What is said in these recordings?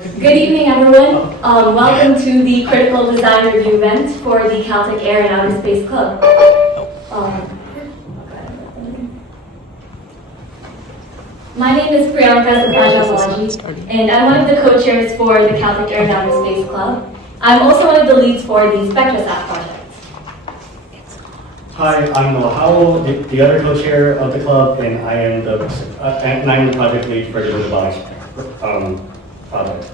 Good evening, everyone. Welcome to the Critical Design Review event for the Caltech Air and Outer Space Club. My name is Priyanka Sapajabalaji, and I'm one of the co-chairs for the Caltech Air and Outer Space Club. I'm also one of the leads for the SpectraSat project. Hi, I'm Noah Howell, the other co-chair of the club, and I'm the project lead for the Lunabotics project.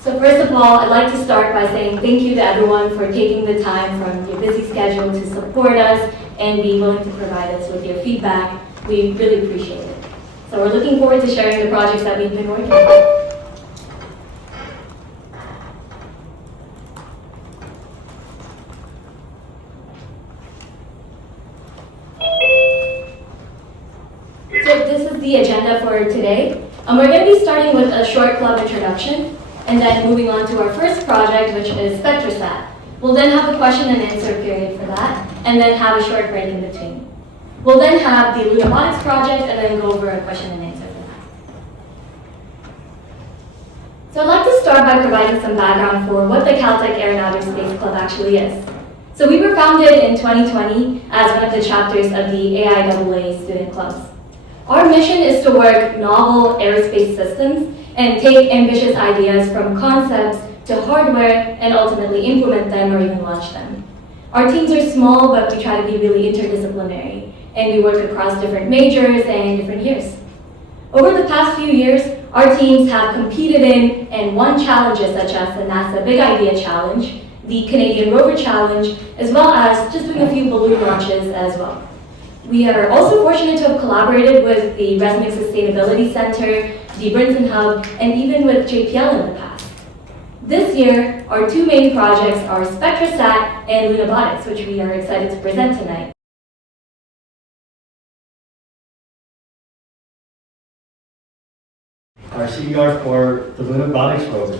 So first of all, I'd like to start by saying thank you to everyone for taking the time from your busy schedule to support us and be willing to provide us with your feedback. We really appreciate it. So we're looking forward to sharing the projects that we've been working on. So this is the agenda for today. We're going to be starting with a short club introduction, and then moving on to our first project, which is SpectraSat. We'll then have a question and answer period for that, and then have a short break in between. We'll then have the Lunabotics project, and then go over a question and answer for that. So I'd like to start by providing some background for what the Caltech Air and Outer Space Club actually is. So we were founded in 2020 as one of the chapters of the AIAA student clubs. Our mission is to work novel aerospace systems and take ambitious ideas from concepts to hardware and ultimately implement them or even launch them. Our teams are small, but we try to be really interdisciplinary, and we work across different majors and different years. Over the past few years, our teams have competed in and won challenges such as the NASA Big Idea Challenge, the Canadian Rover Challenge, as well as just doing a few balloon launches as well. We are also fortunate to have collaborated with the Resnick Sustainability Center, the Brinton Hub, and even with JPL in the past. This year, our two main projects are SpectraSat and Lunabotics, which we are excited to present tonight. Our CDR for the Lunabotics rover.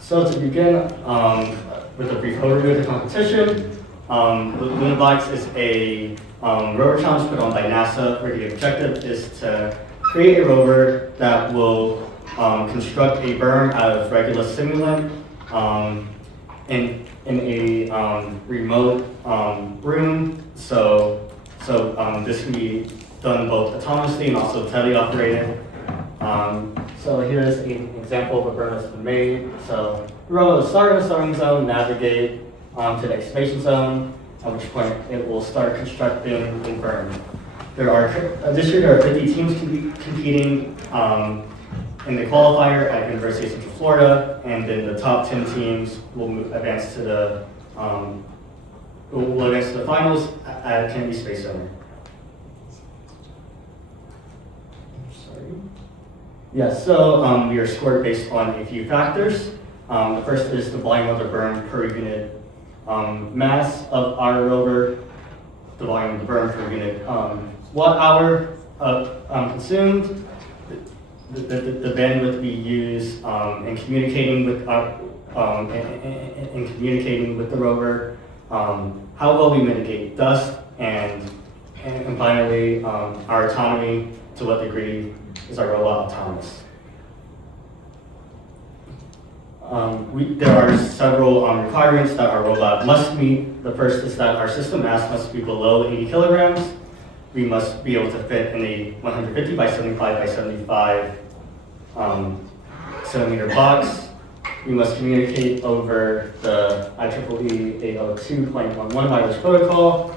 So to begin with a brief overview of the competition, Lunabotics is a rover challenge put on by NASA where the objective is to create a rover that will construct a berm out of regular simulant in a remote room. So this can be done both autonomously and also teleoperated. So here's an example of a berm that's been made. So the rover will start in the starting zone, navigate to the excavation zone, at which point it will start constructing a berm. This year there are 50 teams competing in the qualifier at University of Central Florida, and then the top 10 teams will advance to the finals at Kennedy Space Center. Yes, so we are scored based on a few factors. The first is the volume of the berm per unit mass of our rover, the volume of the berm per unit watt hour consumed, the bandwidth we use in communicating with the rover, how well we mitigate dust, and finally our autonomy, to what degree is our robot autonomous. There are several requirements that our robot must meet. The first is that our system mass must be below 80 kilograms. We must be able to fit in a 150 by 75 by 75 centimeter box. We must communicate over the IEEE 802.11 wireless protocol.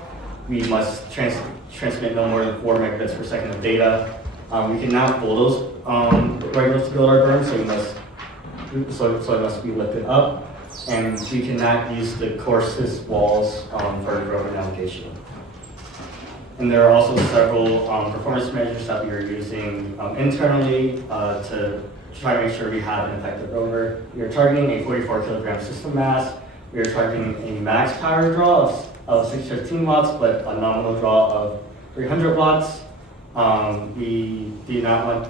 We must transmit no more than 4 megabits per second of data. We cannot bulldoze regulars to build our berm, so it must be lifted up, and we cannot use the coarsest walls for rover navigation. And there are also several performance measures that we are using internally to try to make sure we have an effective rover. We are targeting a 44 kilogram system mass. We are targeting a max power draw of 615 watts, but a nominal draw of 300 watts. We do not want,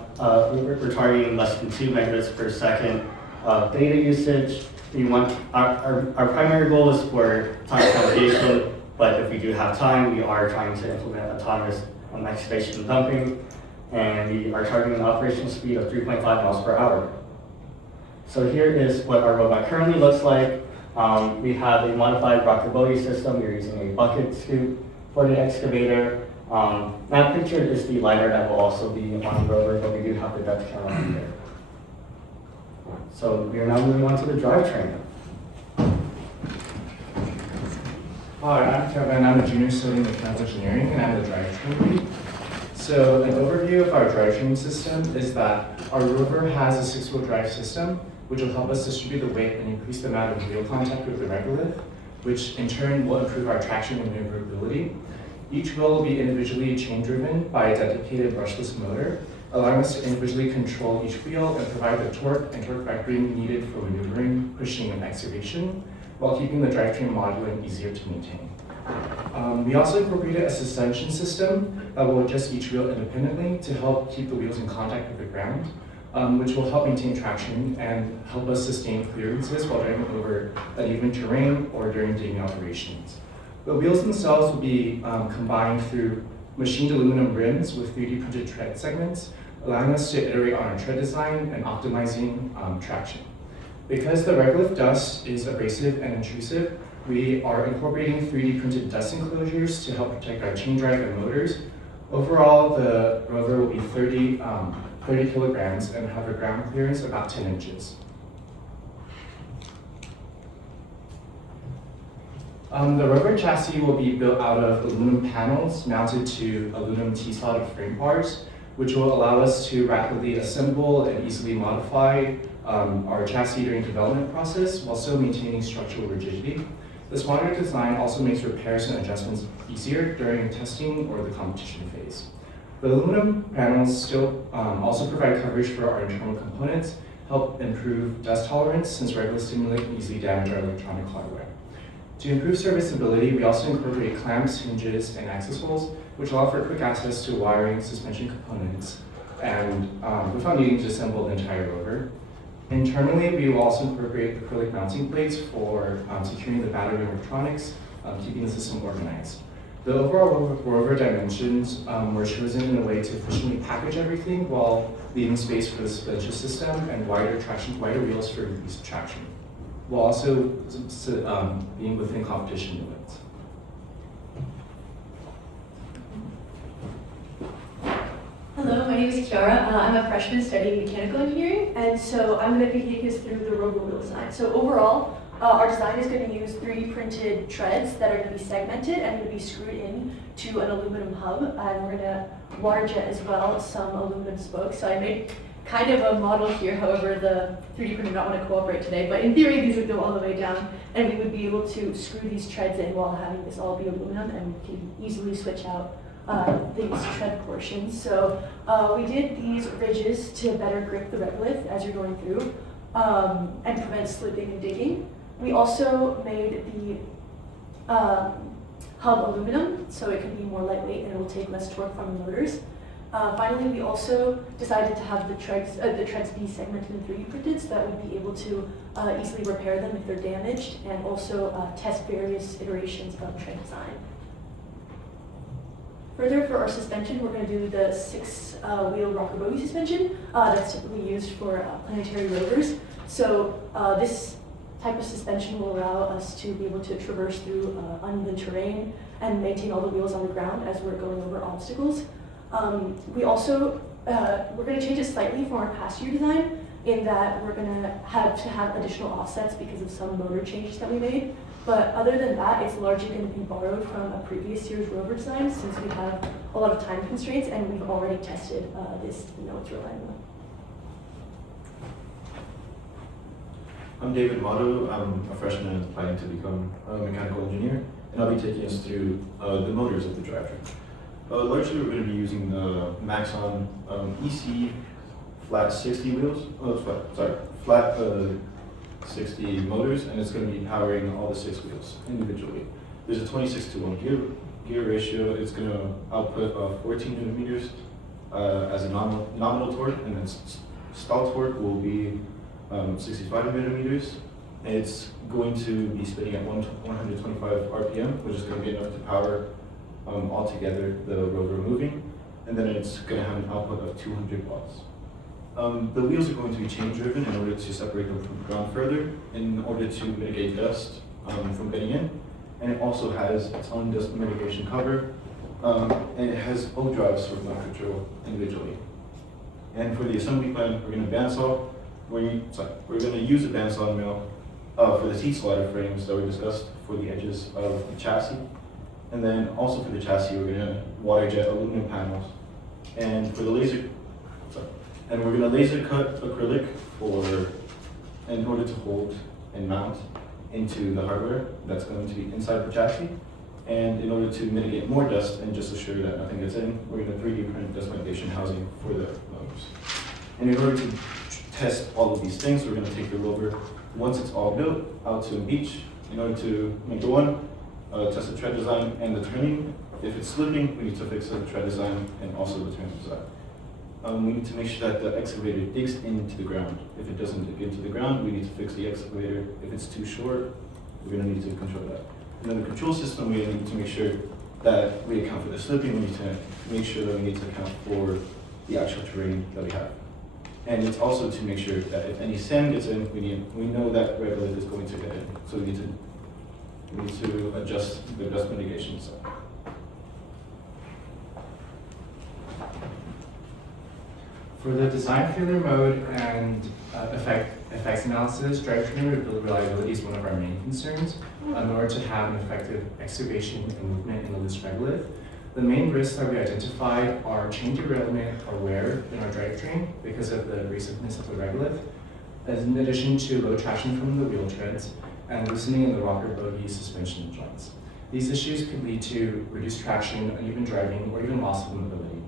we're targeting less than 2 megabits per second of data usage. We want, our primary goal is for autonomous navigation, but if we do have time, we are trying to implement autonomous excavation and dumping, and we are targeting an operational speed of 3.5 miles per hour. So here is what our robot currently looks like. We have a modified rockability system. We're using a bucket scoop for the excavator. Not pictured is the lidar that will also be on the rover, but we do have the depth camera on there. So we are now moving on to the drivetrain. Hi, I'm Kevin. I'm a junior studying mechanical engineering, and I'm the drivetrain lead. So an overview of our drivetrain system is that our rover has a 6-wheel drive system, which will help us distribute the weight and increase the amount of wheel contact with the regolith, which in turn will improve our traction and maneuverability. Each wheel will be individually chain-driven by a dedicated brushless motor, allowing us to individually control each wheel and provide the torque and torque vectoring needed for maneuvering, pushing, and excavation, while keeping the drivetrain modular and easier to maintain. We also incorporated a suspension system that will adjust each wheel independently to help keep the wheels in contact with the ground, which will help maintain traction and help us sustain clearances while driving over uneven terrain or during digging operations. The wheels themselves will be combined through machined aluminum rims with 3D printed tread segments, allowing us to iterate on our tread design and optimizing traction. Because the regolith dust is abrasive and intrusive, we are incorporating 3D printed dust enclosures to help protect our chain drive and motors. Overall, the rover will be 30 kilograms and have a ground clearance of about 10 inches. The rover chassis will be built out of aluminum panels mounted to aluminum T-slotted frame bars, which will allow us to rapidly assemble and easily modify our chassis during development process while still maintaining structural rigidity. This modular design also makes repairs and adjustments easier during testing or the competition phase. The aluminum panels still also provide coverage for our internal components, help improve dust tolerance since regolith stimuli can easily damage our electronic hardware. To improve serviceability, we also incorporate clamps, hinges, and access holes, which allow for quick access to wiring, suspension components, and without needing to assemble the entire rover. Internally, we will also incorporate acrylic mounting plates for securing the battery and electronics, keeping the system organized. The overall rover dimensions were chosen in a way to efficiently package everything while leaving space for the suspension system and wider wheels for increased traction, while also being within competition limits. Hello, my name is Kiara. I'm a freshman studying mechanical engineering, and so I'm going to be taking us through the rover wheel design. So overall, our design is going to use 3D printed treads that are going to be segmented and going to be screwed in to an aluminum hub, and we're going to water jet as well some aluminum spokes. So I made kind of a model here, however the 3D printer did not want to cooperate today, but in theory these would go all the way down, and we would be able to screw these treads in while having this all be aluminum, and we can easily switch out these tread portions. So we did these ridges to better grip the regolith as you're going through and prevent slipping and digging. We also made the hub aluminum so it can be more lightweight and it will take less torque from the motors. Finally, we also decided to have the treads be segmented and 3D printed so that we'd be able to easily repair them if they're damaged, and also test various iterations of tread design. Further, for our suspension, we're going to do the 6-wheel rocker bogie suspension that's typically used for planetary rovers. So this type of suspension will allow us to be able to traverse through uneven terrain and maintain all the wheels on the ground as we're going over obstacles. We also, we're going to change it slightly from our past year design in that we're going to have additional offsets because of some motor changes that we made. But other than that, it's largely going to be borrowed from a previous year's rover design since we have a lot of time constraints and we've already tested this to know it's reliable. I'm David Motto. I'm a freshman planning to become a mechanical engineer, and I'll be taking us through the motors of the drivetrain. Largely, we're going to be using the Maxon EC flat 60 wheels. Flat 60 motors, and it's going to be powering all the 6 wheels individually. There's a 26:1 gear ratio. It's going to output 14 newton meters as a nominal torque, and then stall torque will be 65 newton meters. It's going to be spinning at 125 RPM, which is going to be enough to power altogether the rover moving. and then it's going to have an output of 200 watts. The wheels are going to be chain driven in order to separate them from the ground further, in order to mitigate dust from getting in. And it also has its own dust mitigation cover, and it has O drives for remote control individually. And for the assembly plan, we're going to bandsaw. We're going to use a bandsaw mill for the teeth slider frames that we discussed for the edges of the chassis. And then also for the chassis, we're going to water jet aluminum panels. And for the we're going to laser cut acrylic in order to hold and mount into the hardware that's going to be inside the chassis. And in order to mitigate more dust and just assure that nothing gets in, we're going to 3D print dust mitigation housing for the motors. And in order to test all of these things, we're going to take the rover, once it's all built, out to a beach in order to make the one, test the tread design and the turning. If it's slipping, we need to fix the tread design and also the turning design. We need to make sure that the excavator digs into the ground. If it doesn't dig into the ground, we need to fix the excavator. If it's too short, we're going to need to control that. And then the control system, we need to make sure that we account for the slipping. We need to make sure that we need to account for the actual terrain that we have. And it's also to make sure that if any sand gets in, we know that regolith is going to get in. So we need to adjust the dust mitigation side. For the design failure mode and effects analysis, drivetrain reliability is one of our main concerns. In order to have an effective excavation and movement in the loose regolith, the main risks that we identified are chain derailment or wear in our drivetrain because of the abrasiveness of the regolith, in addition to low traction from the wheel treads and loosening in the rocker bogie suspension joints. These issues could lead to reduced traction, uneven driving, or even loss of mobility.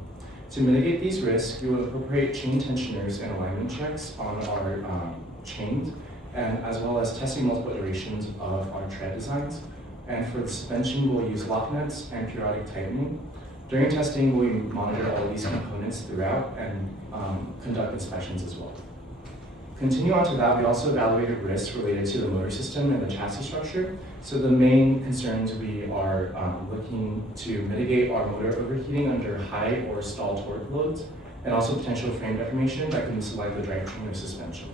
To mitigate these risks, we will incorporate chain tensioners and alignment checks on our chains, and as well as testing multiple iterations of our tread designs. And for the suspension, we'll use lock nuts and periodic tightening. During testing, we monitor all of these components throughout and conduct inspections as well. Continue on to that, we also evaluated risks related to the motor system and the chassis structure. So the main concerns we are looking to mitigate are motor overheating under high or stall torque loads, and also potential frame deformation that can misalignment the drivetrain or suspension.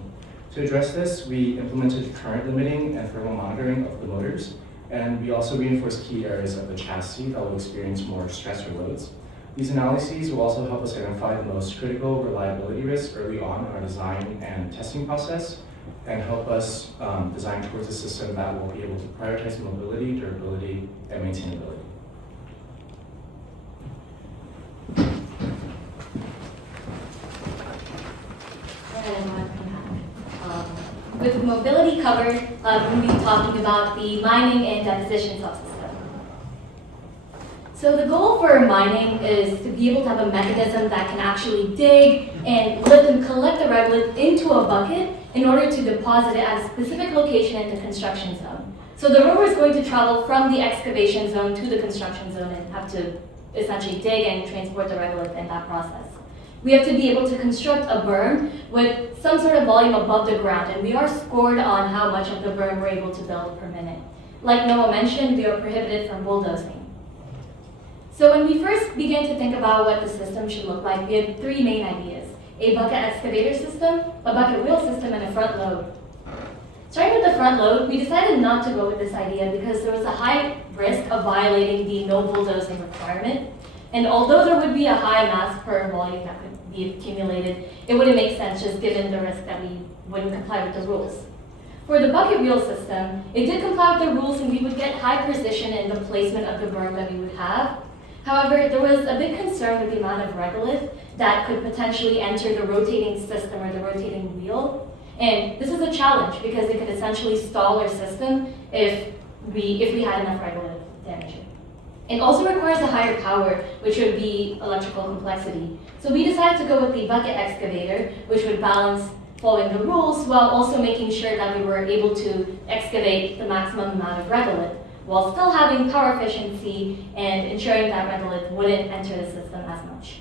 To address this, we implemented current limiting and thermal monitoring of the motors, and we also reinforced key areas of the chassis that will experience more stress or loads. These analyses will also help us identify the most critical reliability risks early on in our design and testing process, and help us design towards a system that will be able to prioritize mobility, durability, and maintainability. With mobility covered, we'll be talking about the mining and deposition subsystem. So the goal for mining is to be able to have a mechanism that can actually dig and lift and collect the regolith into a bucket in order to deposit it at a specific location in the construction zone. So the rover is going to travel from the excavation zone to the construction zone and have to essentially dig and transport the regolith in that process. We have to be able to construct a berm with some sort of volume above the ground, and we are scored on how much of the berm we're able to build per minute. Like Noah mentioned, we are prohibited from bulldozing. So when we first began to think about what the system should look like, we had three main ideas: a bucket excavator system, a bucket wheel system, and a front load. Starting with the front load, we decided not to go with this idea because there was a high risk of violating the no bulldozing requirement. And although there would be a high mass per volume that could be accumulated, it wouldn't make sense just given the risk that we wouldn't comply with the rules. For the bucket wheel system, it did comply with the rules and we would get high precision in the placement of the berm that we would have. However, there was a big concern with the amount of regolith that could potentially enter the rotating system or the rotating wheel. And this is a challenge because it could essentially stall our system if we had enough regolith damage. It also requires a higher power, which would be electrical complexity. So we decided to go with the bucket excavator, which would balance following the rules while also making sure that we were able to excavate the maximum amount of regolith, while still having power efficiency and ensuring that regolith wouldn't enter the system as much.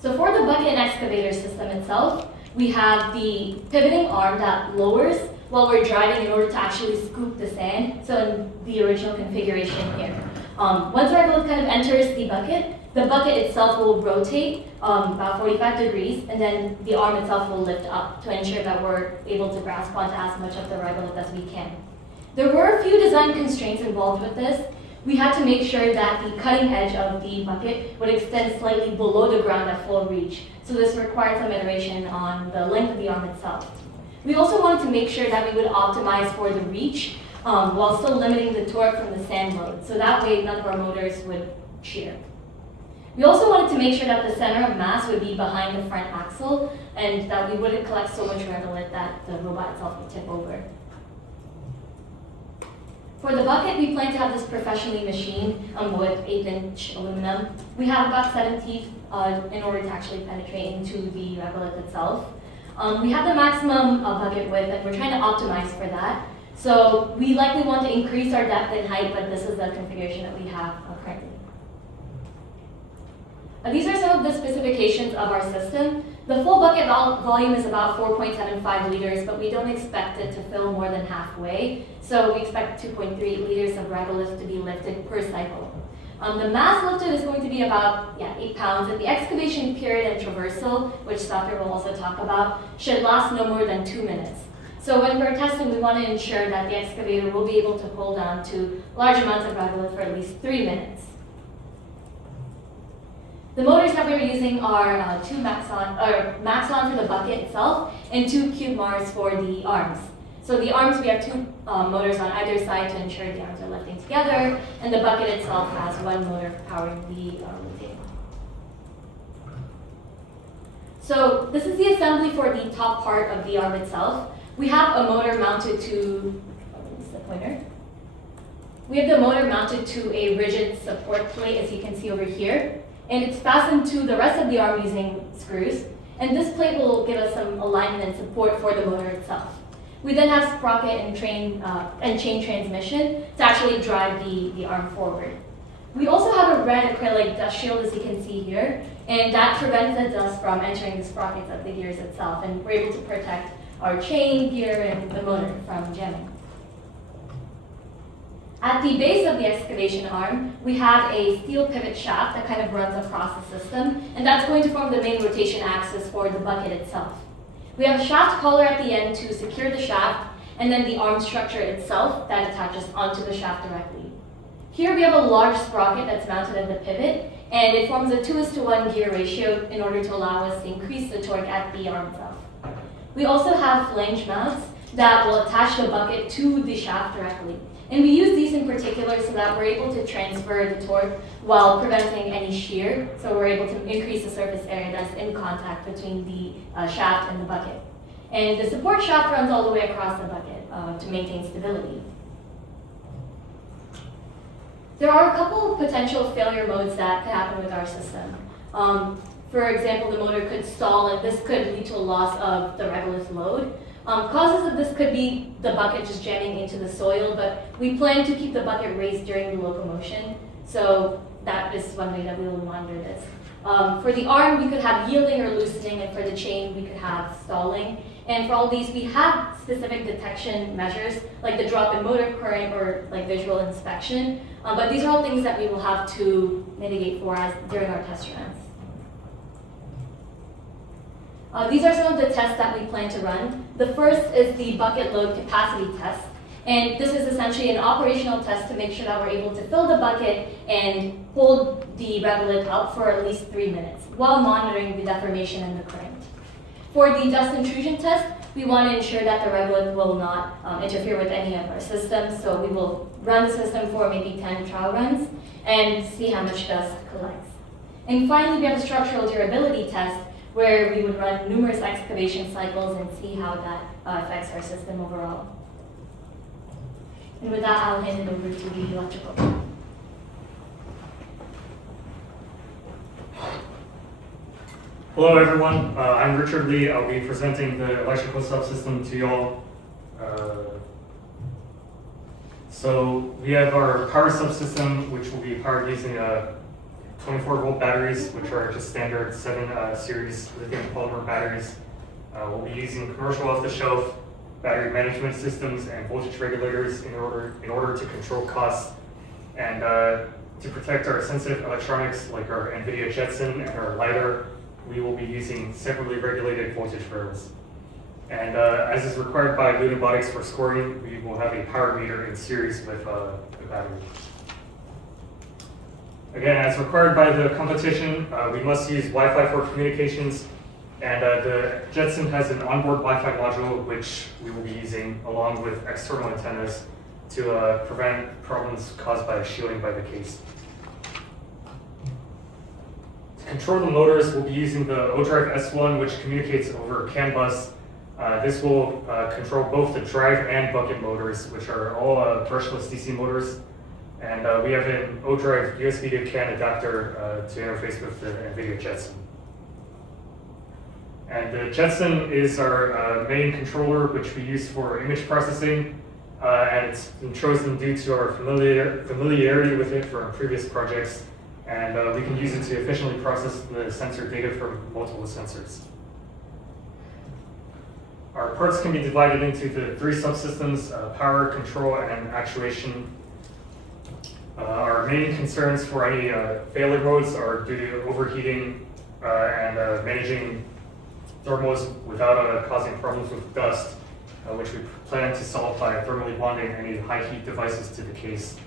So for the bucket excavator system itself, we have the pivoting arm that lowers while we're driving in order to actually scoop the sand, so in the original configuration here. Once the regolith kind of enters the bucket itself will rotate about 45 degrees, and then the arm itself will lift up to ensure that we're able to grasp onto as much of the regolith as we can. There were a few design constraints involved with this. We had to make sure that the cutting edge of the bucket would extend slightly below the ground at full reach. So this required some iteration on the length of the arm itself. We also wanted to make sure that we would optimize for the reach while still limiting the torque from the sand load. So that way none of our motors would shear. We also wanted to make sure that the center of mass would be behind the front axle and that we wouldn't collect so much regolith that the robot itself would tip over. For the bucket, we plan to have this professionally machined with 8-inch aluminum. We have about 7 teeth in order to actually penetrate into the regolith itself. We have the maximum bucket width, and we're trying to optimize for that. So we likely want to increase our depth and height, but this is the configuration that we have currently. These are some of the specifications of our system. The full bucket volume is about 4.75 liters, but we don't expect it to fill more than halfway. So we expect 2.3 liters of regolith to be lifted per cycle. The mass lifted is going to be about 8 pounds, and the excavation period and traversal, which Dr. will also talk about, should last no more than 2 minutes. So when we're testing, we want to ensure that the excavator will be able to hold on to large amounts of regolith for at least 3 minutes. The motors that we're using are 2 Maxon for the bucket itself and 2 Cube Mars for the arms. So the arms, we have 2 motors on either side to ensure the arms are lifting together, and the bucket itself has 1 motor powering the rotating. So this is the assembly for the top part of the arm itself. We have a motor mounted to, this is the pointer. We have the motor mounted to a rigid support plate, as you can see over here. And it's fastened to the rest of the arm using screws. And this plate will give us some alignment and support for the motor itself. We then have sprocket and chain transmission to actually drive the arm forward. We also have a red acrylic dust shield, as you can see here, and that prevents the dust from entering the sprockets of the gears itself. And we're able to protect our chain, gear, and the motor from jamming. At the base of the excavation arm, we have a steel pivot shaft that kind of runs across the system, and that's going to form the main rotation axis for the bucket itself. We have a shaft collar at the end to secure the shaft, and then the arm structure itself that attaches onto the shaft directly. Here we have a large sprocket that's mounted at the pivot, and it forms a 2:1 gear ratio in order to allow us to increase the torque at the arm itself. We also have flange mounts that will attach the bucket to the shaft directly. And we use these in particular so that we're able to transfer the torque while preventing any shear. So we're able to increase the surface area that's in contact between the shaft and the bucket. And the support shaft runs all the way across the bucket to maintain stability. There are a couple of potential failure modes that could happen with our system. For example, the motor could stall, and this could lead to a loss of the regolith load. Causes of this could be the bucket just jamming into the soil, but we plan to keep the bucket raised during the locomotion, so that is one way that we will monitor this. For the arm, we could have yielding or loosening, and for the chain, we could have stalling. And for all these, we have specific detection measures, like the drop in motor current or like visual inspection, but these are all things that we will have to mitigate for us during our test runs. These are some of the tests that we plan to run. The first is the bucket load capacity test. And this is essentially an operational test to make sure that we're able to fill the bucket and hold the regolith up for at least 3 minutes while monitoring the deformation and the current. For the dust intrusion test, we want to ensure that the regolith will not interfere with any of our systems. So we will run the system for maybe 10 trial runs and see how much dust collects. And finally, we have a structural durability test, where we would run numerous excavation cycles and see how that affects our system overall. And with that, I'll hand it over to the electrical. Hello everyone, I'm Richard Lee. I'll be presenting the electrical subsystem to y'all. So we have our power subsystem, which will be powered using 24-volt batteries, which are just standard 7 series lithium polymer batteries. We'll be using commercial off-the-shelf battery management systems and voltage regulators in order to control costs. And To protect our sensitive electronics like our NVIDIA Jetson and our LiDAR, we will be using separately regulated voltage rails. And as is required by Lunabotics for scoring, we will have a power meter in series with the battery. Again, as required by the competition, we must use Wi-Fi for communications, and the Jetson has an onboard Wi-Fi module which we will be using along with external antennas to prevent problems caused by shielding by the case. To control the motors, we'll be using the ODrive S1, which communicates over CAN bus. This will control both the drive and bucket motors, which are all brushless DC motors. And we have an ODrive USB to CAN adapter to interface with the NVIDIA Jetson. And the Jetson is our main controller, which we use for image processing. And it's been chosen due to our familiarity with it from previous projects. And we can use it to efficiently process the sensor data from multiple sensors. Our parts can be divided into the three subsystems, power, control, and actuation. Our main concerns for any failure modes are due to overheating and managing thermals without causing problems with dust, which we plan to solve by thermally bonding any high heat devices to the case.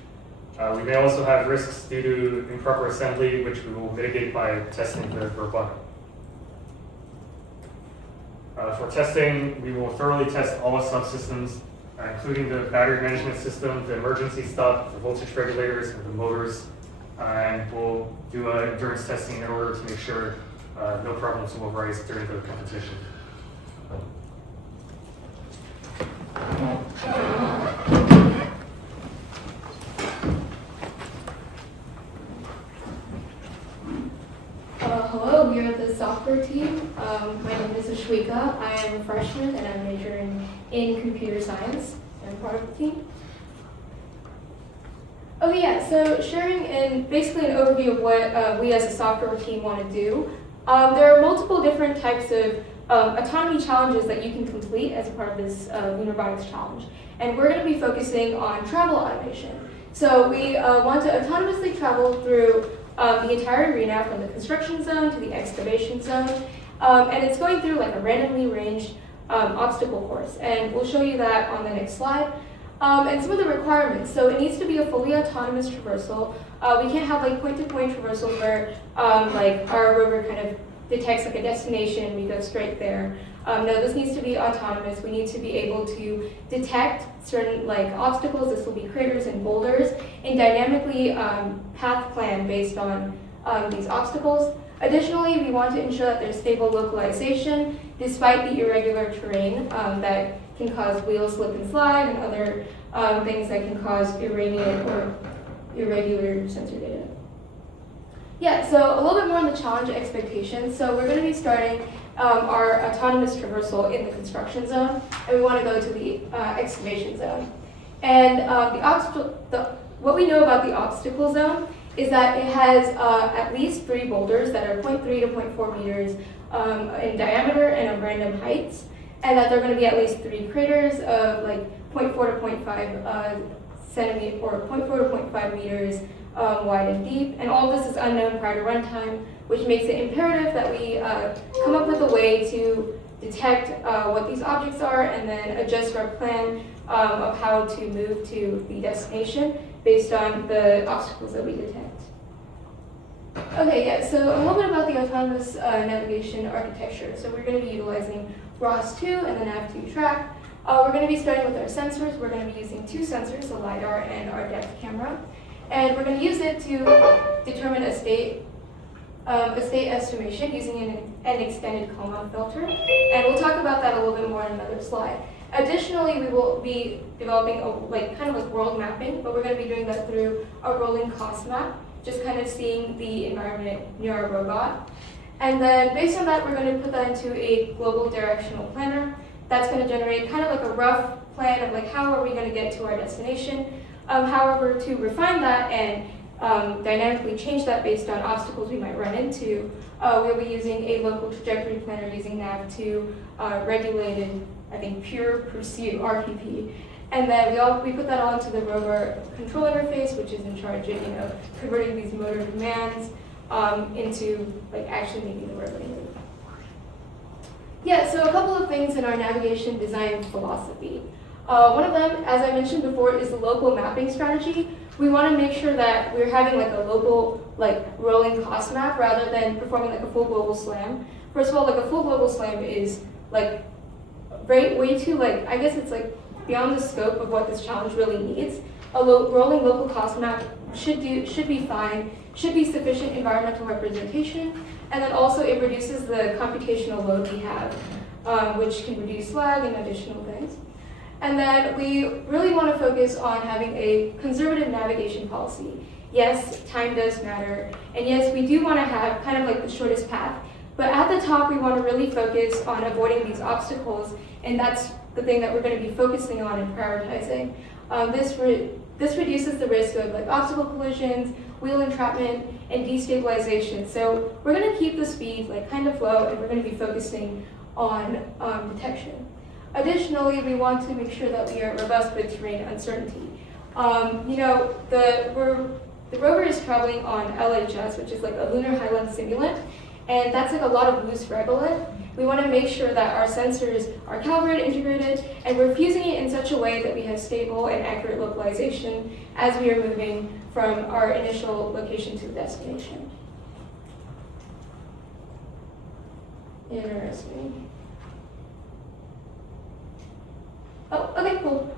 We may also have risks due to improper assembly, which we will mitigate by testing the robot. For testing, we will thoroughly test all subsystems, including the battery management system, the emergency stop, the voltage regulators, and the motors. And we'll do endurance testing in order to make sure no problems will arise during the competition. Hello, we are the software team. My name is Ashwika. I am a freshman and I'm majoring in computer science. I'm part of the team. Okay, yeah, so sharing basically an overview of what we as a software team want to do. There are multiple different types of autonomy challenges that you can complete as a part of this Lunabotics challenge. And we're going to be focusing on travel automation. So we want to autonomously travel through the entire arena from the construction zone to the excavation zone. And it's going through like a randomly ranged obstacle course. And we'll show you that on the next slide. And some of the requirements. So it needs to be a fully autonomous traversal. We can't have like point-to-point traversals where like our rover kind of detects like a destination, we go straight there. No, this needs to be autonomous. We need to be able to detect certain like obstacles. This will be craters and boulders, and dynamically path plan based on these obstacles. Additionally, we want to ensure that there's stable localization despite the irregular terrain that can cause wheel slip and slide and other things that can cause irregular sensor data. Yeah, so a little bit more on the challenge expectations. So we're going to be starting our autonomous traversal in the construction zone, and we want to go to the excavation zone. And what we know about the obstacle zone is that it has at least 3 boulders that are 0.3 to 0.4 meters in diameter and of random heights, and that there are going to be at least 3 craters of like 0.4 to 0.5 centimeter or 0.4 to 0.5 meters wide and deep. And all of this is unknown prior to runtime, which makes it imperative that we come up with a way to detect what these objects are and then adjust our plan of how to move to the destination based on the obstacles that we detect. Okay, yeah, so a little bit about the autonomous navigation architecture. So we're going to be utilizing ROS2 and the NAV2 track. We're going to be starting with our sensors. We're going to be using 2 sensors, the LiDAR and our depth camera. And we're going to use it to determine a state estimation using an extended coma filter. And we'll talk about that a little bit more in another slide. Additionally, we will be developing kind of world mapping, but we're going to be doing that through a rolling cost map, just kind of seeing the environment near our robot. And then based on that, we're going to put that into a global directional planner. That's going to generate kind of like a rough plan of like how are we going to get to our destination. However, to refine that and dynamically change that based on obstacles we might run into, we'll be using a local trajectory planner using NAV2 regulated, I think, pure pursuit, RPP. And then we put that all into the rover control interface, which is in charge of converting these motor commands into like actually making the rover move. Yeah, so a couple of things in our navigation design philosophy. One of them, as I mentioned before, is the local mapping strategy. We want to make sure that we're having like a local rolling cost map rather than performing like a full global SLAM. First of all, like a full global SLAM is like way too I guess it's like beyond the scope of what this challenge really needs. A rolling local cost map should be fine, should be sufficient environmental representation, and then also it reduces the computational load we have, which can reduce lag and additional things. And then we really want to focus on having a conservative navigation policy. Yes, time does matter, and yes, we do want to have kind of like the shortest path, but at the top we want to really focus on avoiding these obstacles, and that's the thing that we're going to be focusing on and prioritizing. This reduces the risk of like obstacle collisions, wheel entrapment, and destabilization. So we're going to keep the speed like kind of low, and we're going to be focusing on detection. Additionally, we want to make sure that we are robust with terrain uncertainty. The rover is traveling on LHS, which is like a lunar highland simulant, and that's like a lot of loose regolith. We want to make sure that our sensors are calibrated, integrated, and we're fusing it in such a way that we have stable and accurate localization as we are moving from our initial location to the destination. Interesting. Oh, okay, cool.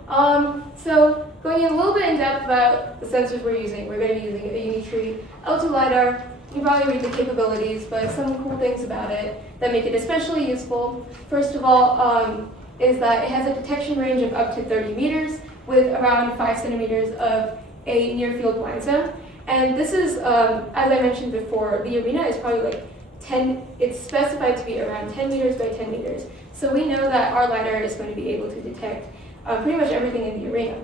So going in a little bit in depth about the sensors we're using. We're going to be using a Unitree L2 LiDAR. You can probably read the capabilities, but some cool things about it that make it especially useful. First of all, is that it has a detection range of up to 30 meters with around 5 centimeters of a near-field blind zone. And this is, as I mentioned before, the arena is probably like 10, it's specified to be around 10 meters by 10 meters. So we know that our LiDAR is going to be able to detect pretty much everything in the arena.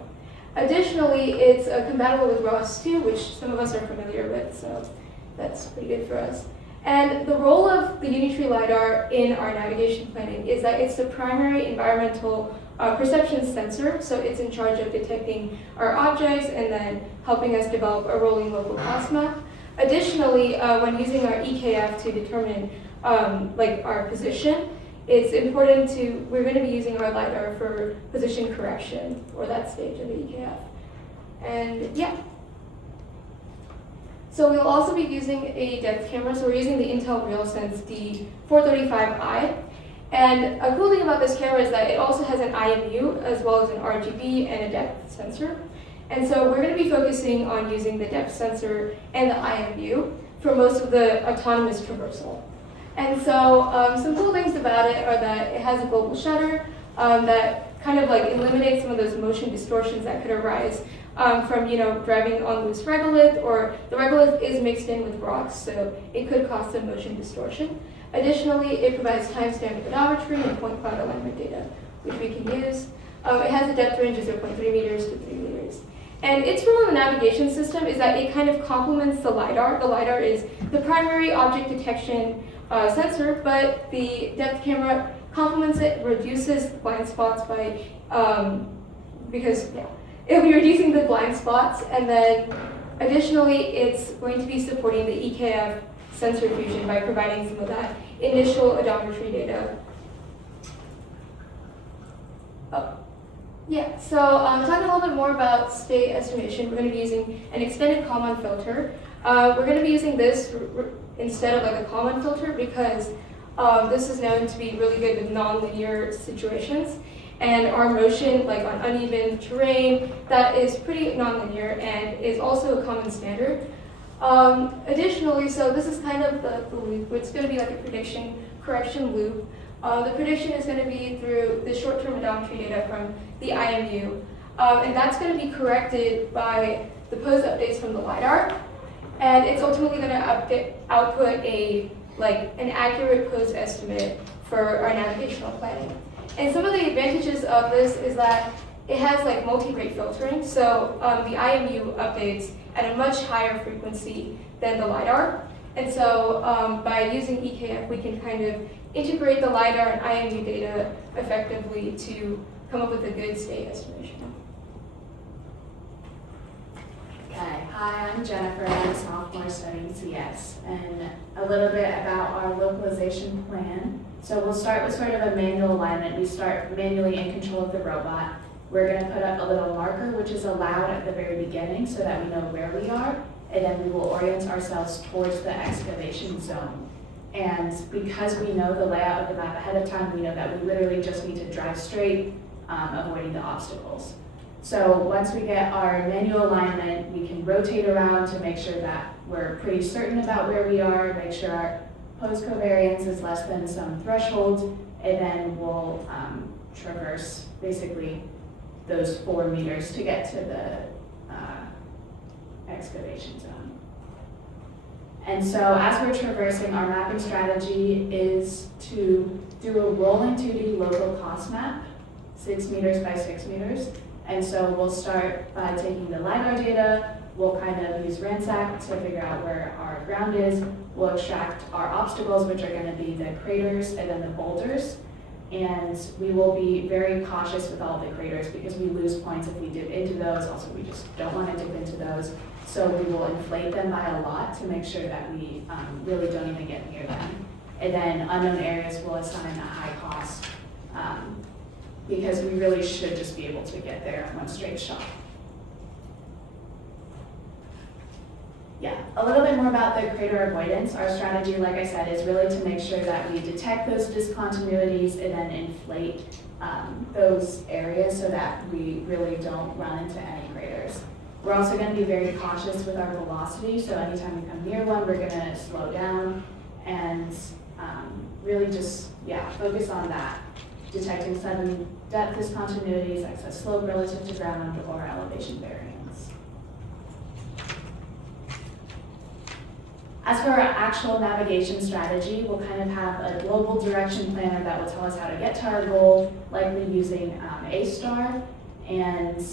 Additionally, it's compatible with ROS2, which some of us are familiar with, so that's pretty good for us. And the role of the Unitree LiDAR in our navigation planning is that it's the primary environmental perception sensor, so it's in charge of detecting our objects and then helping us develop a rolling local cost map. Additionally, when using our EKF to determine our position, it's important we're going to be using our LiDAR for position correction, or that stage of the EKF. And yeah. So we'll also be using a depth camera, so we're using the Intel RealSense D435i. And a cool thing about this camera is that it also has an IMU as well as an RGB and a depth sensor. And so we're going to be focusing on using the depth sensor and the IMU for most of the autonomous traversal. And so some cool things about it are that it has a global shutter that kind of eliminates some of those motion distortions that could arise from driving on loose regolith, or the regolith is mixed in with rocks, so it could cause some motion distortion. Additionally, it provides timestamp odometry and point cloud alignment data, which we can use. It has a depth range of 0.3 meters to 3 meters. And its role in the navigation system is that it kind of complements the LiDAR. The LiDAR is the primary object detection sensor, but the depth camera complements it, reduces blind spots by, it'll be reducing the blind spots, and then additionally, it's going to be supporting the EKF sensor fusion by providing some of that initial odometry data. Yeah, so talking a little bit more about state estimation, we're going to be using an extended Kalman filter. We're going to be using this instead of a Kalman filter because this is known to be really good with nonlinear situations. And our motion, on uneven terrain, that is pretty nonlinear and is also a common standard. Additionally, so this is kind of the loop. It's going to be like a prediction correction loop. The prediction is going to be through the short-term odometry data from the IMU. And that's going to be corrected by the pose updates from the LiDAR. And it's ultimately going to output an accurate pose estimate for our navigational planning. And some of the advantages of this is that it has multi-rate filtering. So the IMU updates at a much higher frequency than the LiDAR. And so by using EKF, we can kind of integrate the LiDAR and IMU data effectively to come up with a good state estimation. Okay, hi, I'm Jennifer, I'm a sophomore studying CS, and a little bit about our localization plan. So we'll start with sort of a manual alignment. We start manually in control of the robot. We're gonna put up a little marker, which is allowed at the very beginning so that we know where we are, and then we will orient ourselves towards the excavation zone. And because we know the layout of the map ahead of time, we know that we literally just need to drive straight, avoiding the obstacles. So once we get our manual alignment, we can rotate around to make sure that we're pretty certain about where we are, make sure our pose covariance is less than some threshold, and then we'll traverse basically those 4 meters to get to the excavation zone. And so as we're traversing, our mapping strategy is to do a rolling 2D local cost map, 6 meters by 6 meters. And so we'll start by taking the LiDAR data, we'll kind of use Ransack to figure out where our ground is, we'll extract our obstacles, which are gonna be the craters and then the boulders. And we will be very cautious with all the craters because we lose points if we dip into those. Also, we just don't wanna dip into those. So we will inflate them by a lot to make sure that we really don't even get near them. And then unknown areas will assign a high cost because we really should just be able to get there in one straight shot. Yeah, a little bit more about the crater avoidance. Our strategy, like I said, is really to make sure that we detect those discontinuities and then inflate those areas so that we really don't run into any craters. We're also going to be very cautious with our velocity, so anytime we come near one, we're going to slow down and really just, focus on that. Detecting sudden depth discontinuities, excess slope relative to ground, or elevation variance. As for our actual navigation strategy, we'll kind of have a global direction planner that will tell us how to get to our goal, likely using A-star, and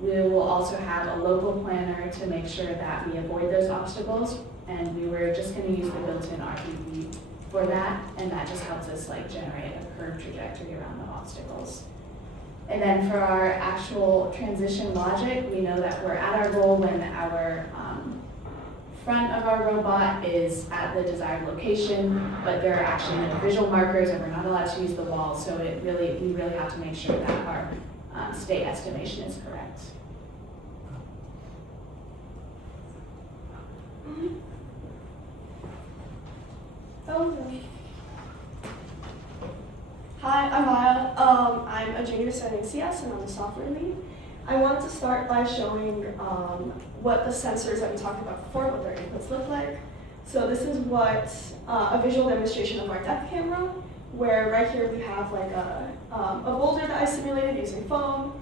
we will also have a local planner to make sure that we avoid those obstacles, and we were just going to use the built-in RPV for that, and that just helps us generate a curved trajectory around the obstacles. And then for our actual transition logic, we know that we're at our goal when our front of our robot is at the desired location, but there are actually no visual markers and we're not allowed to use the wall, so we really have to make sure that our state estimation is correct. Hi, I'm Maya. I'm a junior studying CS and I'm a software lead. I wanted to start by showing what the sensors that we talked about before, what their inputs look like. So this is what a visual demonstration of our depth camera, where right here we have a boulder that I simulated using foam,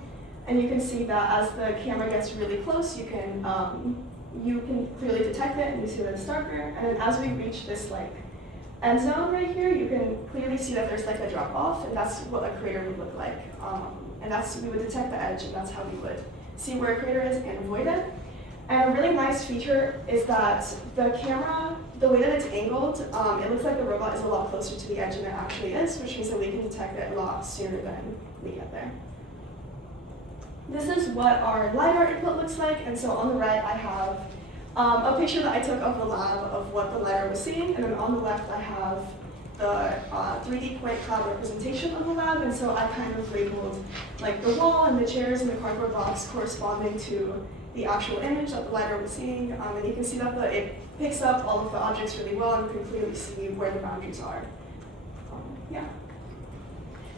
and you can see that as the camera gets really close, you can clearly detect it, and you see that it's darker. And then as we reach this end zone right here, you can clearly see that there's a drop off, and that's what a crater would look like. And we would detect the edge, and that's how we would see where a crater is and avoid it. And a really nice feature is that the camera, the way that it's angled, it looks like the robot is a lot closer to the edge than it actually is, which means that we can detect it a lot sooner than we get there. This is what our LiDAR input looks like, and so on the right I have a picture that I took of the lab of what the LiDAR was seeing, and then on the left I have the 3D point cloud representation of the lab, and so I kind of labeled the wall and the chairs and the cardboard box corresponding to the actual image that the LiDAR was seeing, and you can see that it picks up all of the objects really well and you can clearly see where the boundaries are.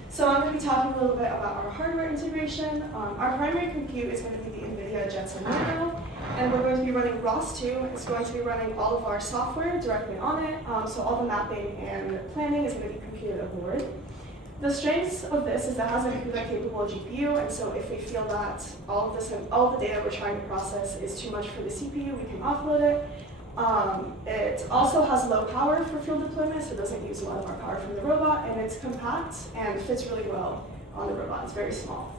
So I'm going to be talking a little bit about our hardware integration. Our primary compute is going to be the NVIDIA Jetson Nano, and we're going to be running ROS2. It's going to be running all of our software directly on it, so all the mapping and planning is going to be computed aboard. The strengths of this is that it has a CUDA-capable GPU, and so if we feel that all of this and all the data we're trying to process is too much for the CPU, we can offload it. It also has low power for field deployment, so it doesn't use a lot of our power from the robot, and it's compact and fits really well on the robot. It's very small.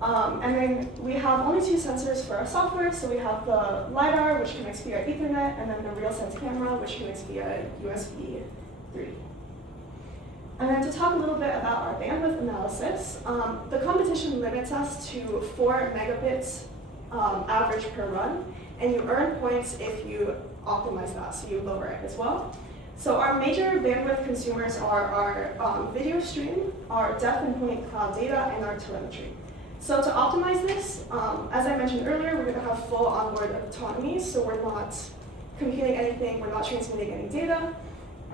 And then we have only 2 sensors for our software, so we have the LiDAR, which connects via Ethernet, and then the RealSense camera, which connects via USB 3. And then to talk a little bit about our bandwidth analysis, the competition limits us to 4 megabits average per run, and you earn points if you optimize that, so you lower it as well. So our major bandwidth consumers are our video stream, our depth and point cloud data, and our telemetry. So to optimize this, as I mentioned earlier, we're going to have full onboard autonomy, so we're not computing anything, we're not transmitting any data.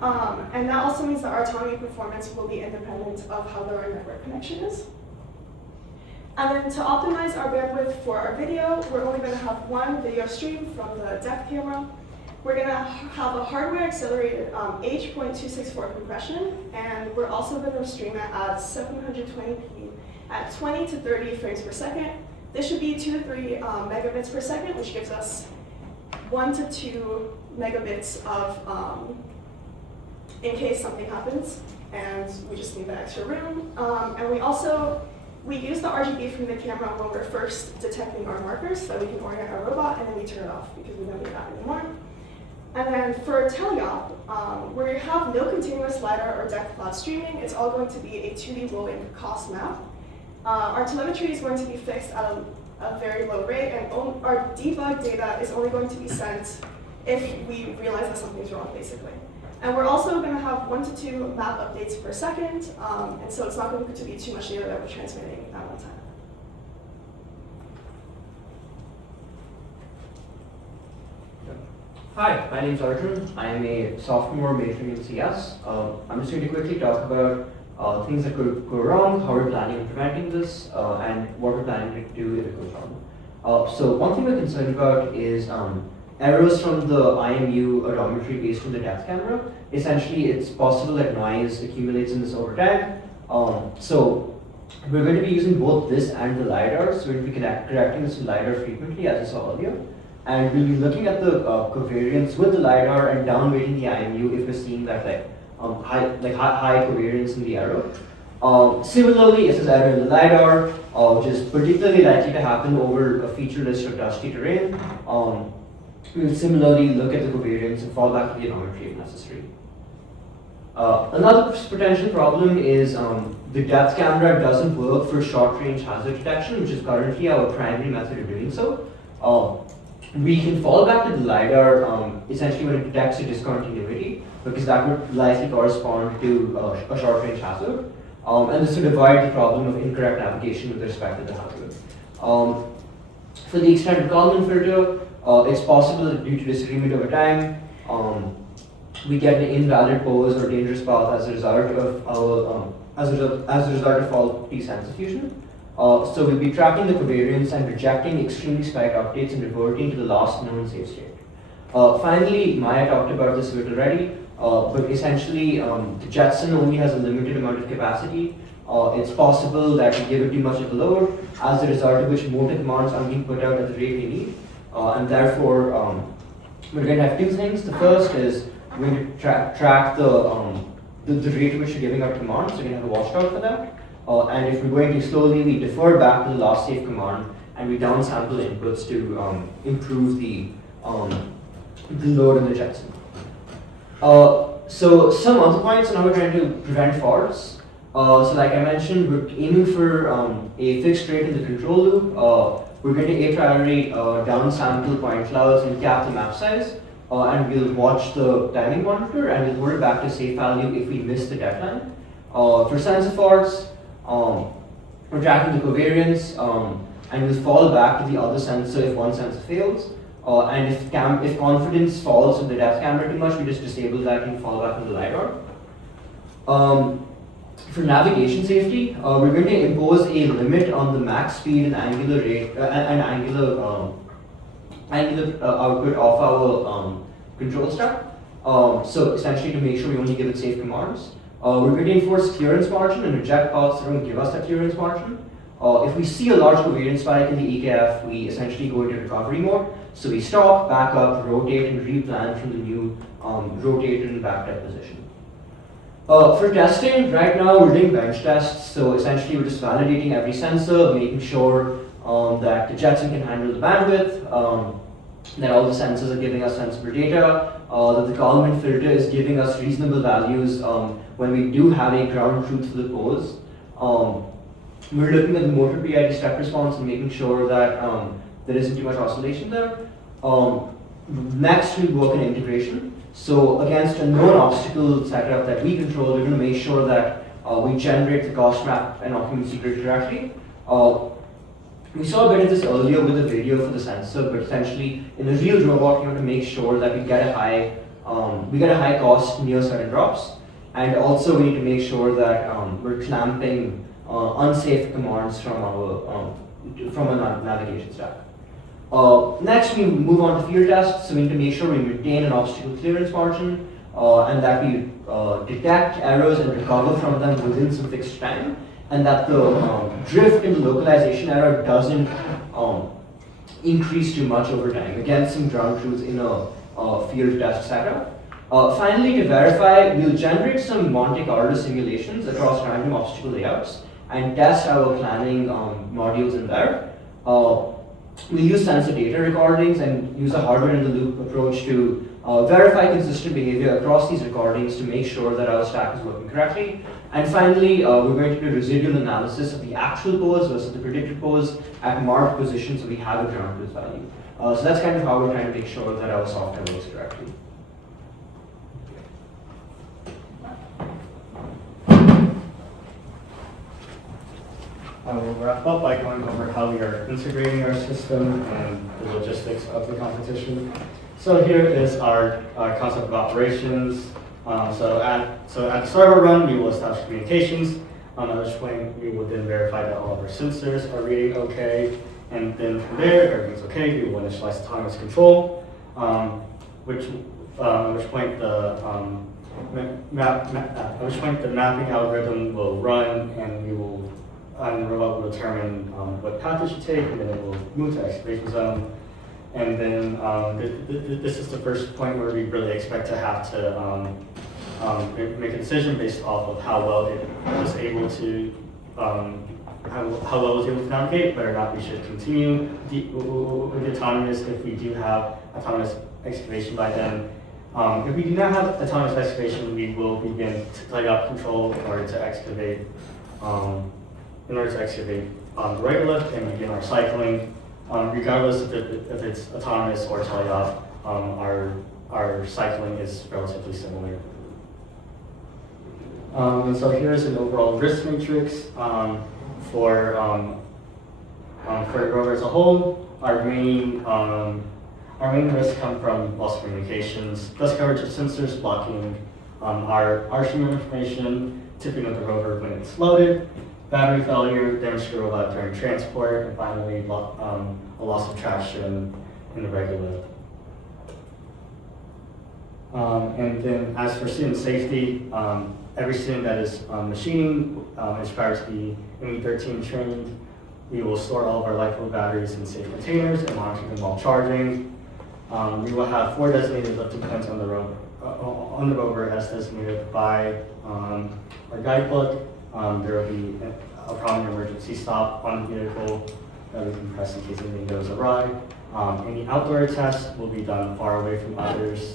And that also means that our autonomy performance will be independent of how our network connection is. And then to optimize our bandwidth for our video, we're only going to have one video stream from the depth camera. We're going to have a hardware accelerated H.264 compression, and we're also going to stream it at 720p at 20 to 30 frames per second. This should be 2 to 3 megabits per second, which gives us 1 to 2 megabits of in case something happens, and we just need the extra room. And we use the RGB from the camera when we're first detecting our markers, so we can orient our robot, and then we turn it off because we don't need that anymore. And then for teleop, where you have no continuous LiDAR or depth cloud streaming, it's all going to be a 2D rolling cost map. Our telemetry is going to be fixed at a very low rate, and our debug data is only going to be sent if we realize that something's wrong, basically. And we're also going to have 1 to 2 map updates per second, and so it's not going to be too much data that we're transmitting at one time. Hi, my name is Arjun. I am a sophomore majoring in CS. I'm just going to quickly talk about things that could go wrong, how we're planning on preventing this, and what we're planning to do if it goes wrong. So one thing we're concerned about is errors from the IMU odometry based on the depth camera. Essentially, it's possible that noise accumulates in this over time. So we're going to be using both this and the LiDAR, so we'll be correcting this with LiDAR frequently, as you saw earlier. And we'll be looking at the covariance with the LiDAR and downweighting the IMU if we're seeing that high covariance in the error. Similarly, if there's error in the LiDAR, which is particularly likely to happen over a featureless or dusty terrain, we'll similarly look at the covariance and fall back to the odometry if necessary. Another potential problem is the depth camera doesn't work for short-range hazard detection, which is currently our primary method of doing so. We can fall back to the LiDAR essentially when it detects a discontinuity, because that would likely correspond to a short-range hazard. And this would avoid the problem of incorrect navigation with respect to the hazard. For the extended Kalman filter, it's possible that due to disagreement over time, we get an invalid pose or dangerous path as a result of our faulty centrifusion. So we'll be tracking the covariance and rejecting extremely spiked updates and reverting to the last known safe state. Finally, Maya talked about this a bit already, but essentially the Jetson only has a limited amount of capacity. It's possible that we give it too much of a load, as a result of which motor commands aren't being put out at the rate we need. And therefore, we're going to have two things. The first is we're going to track the rate at which we're giving out commands, so we're going to have a watchdog for that. And if we're going too slowly, we defer back to the last safe command, and we downsample inputs to improve the load in the Jetson. So some other points on how we're trying to prevent faults. So like I mentioned, we're aiming for a fixed rate in the control loop. We're going to a priori downsample point clouds and cap the map size, and we'll watch the timing monitor, and we'll hold it back to safe value if we miss the deadline. For sensor faults, we're tracking the covariance, and we'll fall back to the other sensor if one sensor fails. And if confidence falls with the depth camera too much, we just disable that and fall back on the LiDAR. For navigation safety, we're going to impose a limit on the max speed and angular rate and angular output of our control stack. So essentially, to make sure we only give it safe commands. We're going to enforce clearance margin and reject paths that don't give us that clearance margin. If we see a large covariance spike in the EKF, we essentially go into recovery mode. So we stop, back up, rotate, and replan from the new rotated and backed up position. For testing, right now we're doing bench tests. So essentially, we're just validating every sensor, making sure that the Jetson can handle the bandwidth. that all the sensors are giving us sensible data, that the Kalman filter is giving us reasonable values when we do have a ground truth for the pose. We're looking at the motor PID step response and making sure that there isn't too much oscillation there. Next, we work on integration. So against a known obstacle setup that we control, we're going to make sure that we generate the cost map and occupancy grid correctly. We saw a bit of this earlier with the video for the sensor, but essentially in a real robot, we want to make sure that we get a high cost near certain drops, and also we need to make sure that we're clamping unsafe commands from a navigation stack. Next, we move on to field tests. So we need to make sure we maintain an obstacle clearance margin and that we detect errors and recover from them within some fixed time, and that the drift in the localization error doesn't increase too much over time. Again, some ground truth in a field test setup. Finally, to verify, we'll generate some Monte Carlo simulations across random obstacle layouts and test our planning modules in there. We use sensor data recordings and use a hardware-in-the-loop approach to verify consistent behavior across these recordings to make sure that our stack is working correctly. And finally, we're going to do residual analysis of the actual pose versus the predicted pose at marked positions so we have a ground truth value. So that's kind of how we're trying to make sure that our software works correctly. We'll wrap up by going over how we are integrating our system and the logistics of the competition. So here is our concept of operations. So at the start of our run, we will establish communications, at which point we will then verify that all of our sensors are reading okay, and then from there, if everything's okay, we will initialize autonomous control, at which point the mapping algorithm will run, and the robot will determine what path it should take, and then it will move to excavation zone. And then this is the first point where we really expect to have to make a decision based off of how well it was able to navigate, whether or not we should continue with autonomous if we do have autonomous excavation by then. If we do not have autonomous excavation, we will begin to plug up control in order to excavate. On the right lift and begin our cycling, regardless if it's autonomous or teleoff, our cycling is relatively similar. And so here's an overall risk matrix for the rover as a whole. Our main risks come from loss of communications, best coverage of sensors blocking our stream of information, tipping of the rover when it's loaded, battery failure, damage to the robot during transport, and finally a loss of traction in the regular lift. And then as for student safety, every student that is machining is required to be ME13 trained. We will store all of our life-load batteries in safe containers and monitor them while charging. We will have 4 designated lifting points on the rover as designated by our guidebook. There will be a prominent emergency stop on the vehicle that we can press in case anything goes awry. Any outdoor tests will be done far away from others.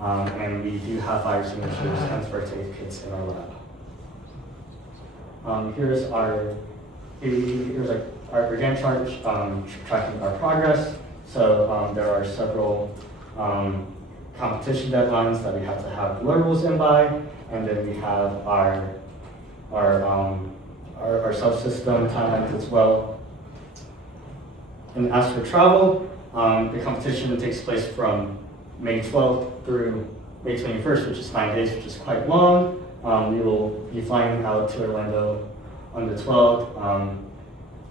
And we do have fire extinguishers and first aid kits in our lab. Here's our Gantt chart tracking our progress. So there are several competition deadlines that we have to have deliverables in by, and then we have our subsystem timelines as well. And as for travel, the competition takes place from May 12th through May 21st, which is 9 days, which is quite long. We will be flying out to Orlando on the 12th.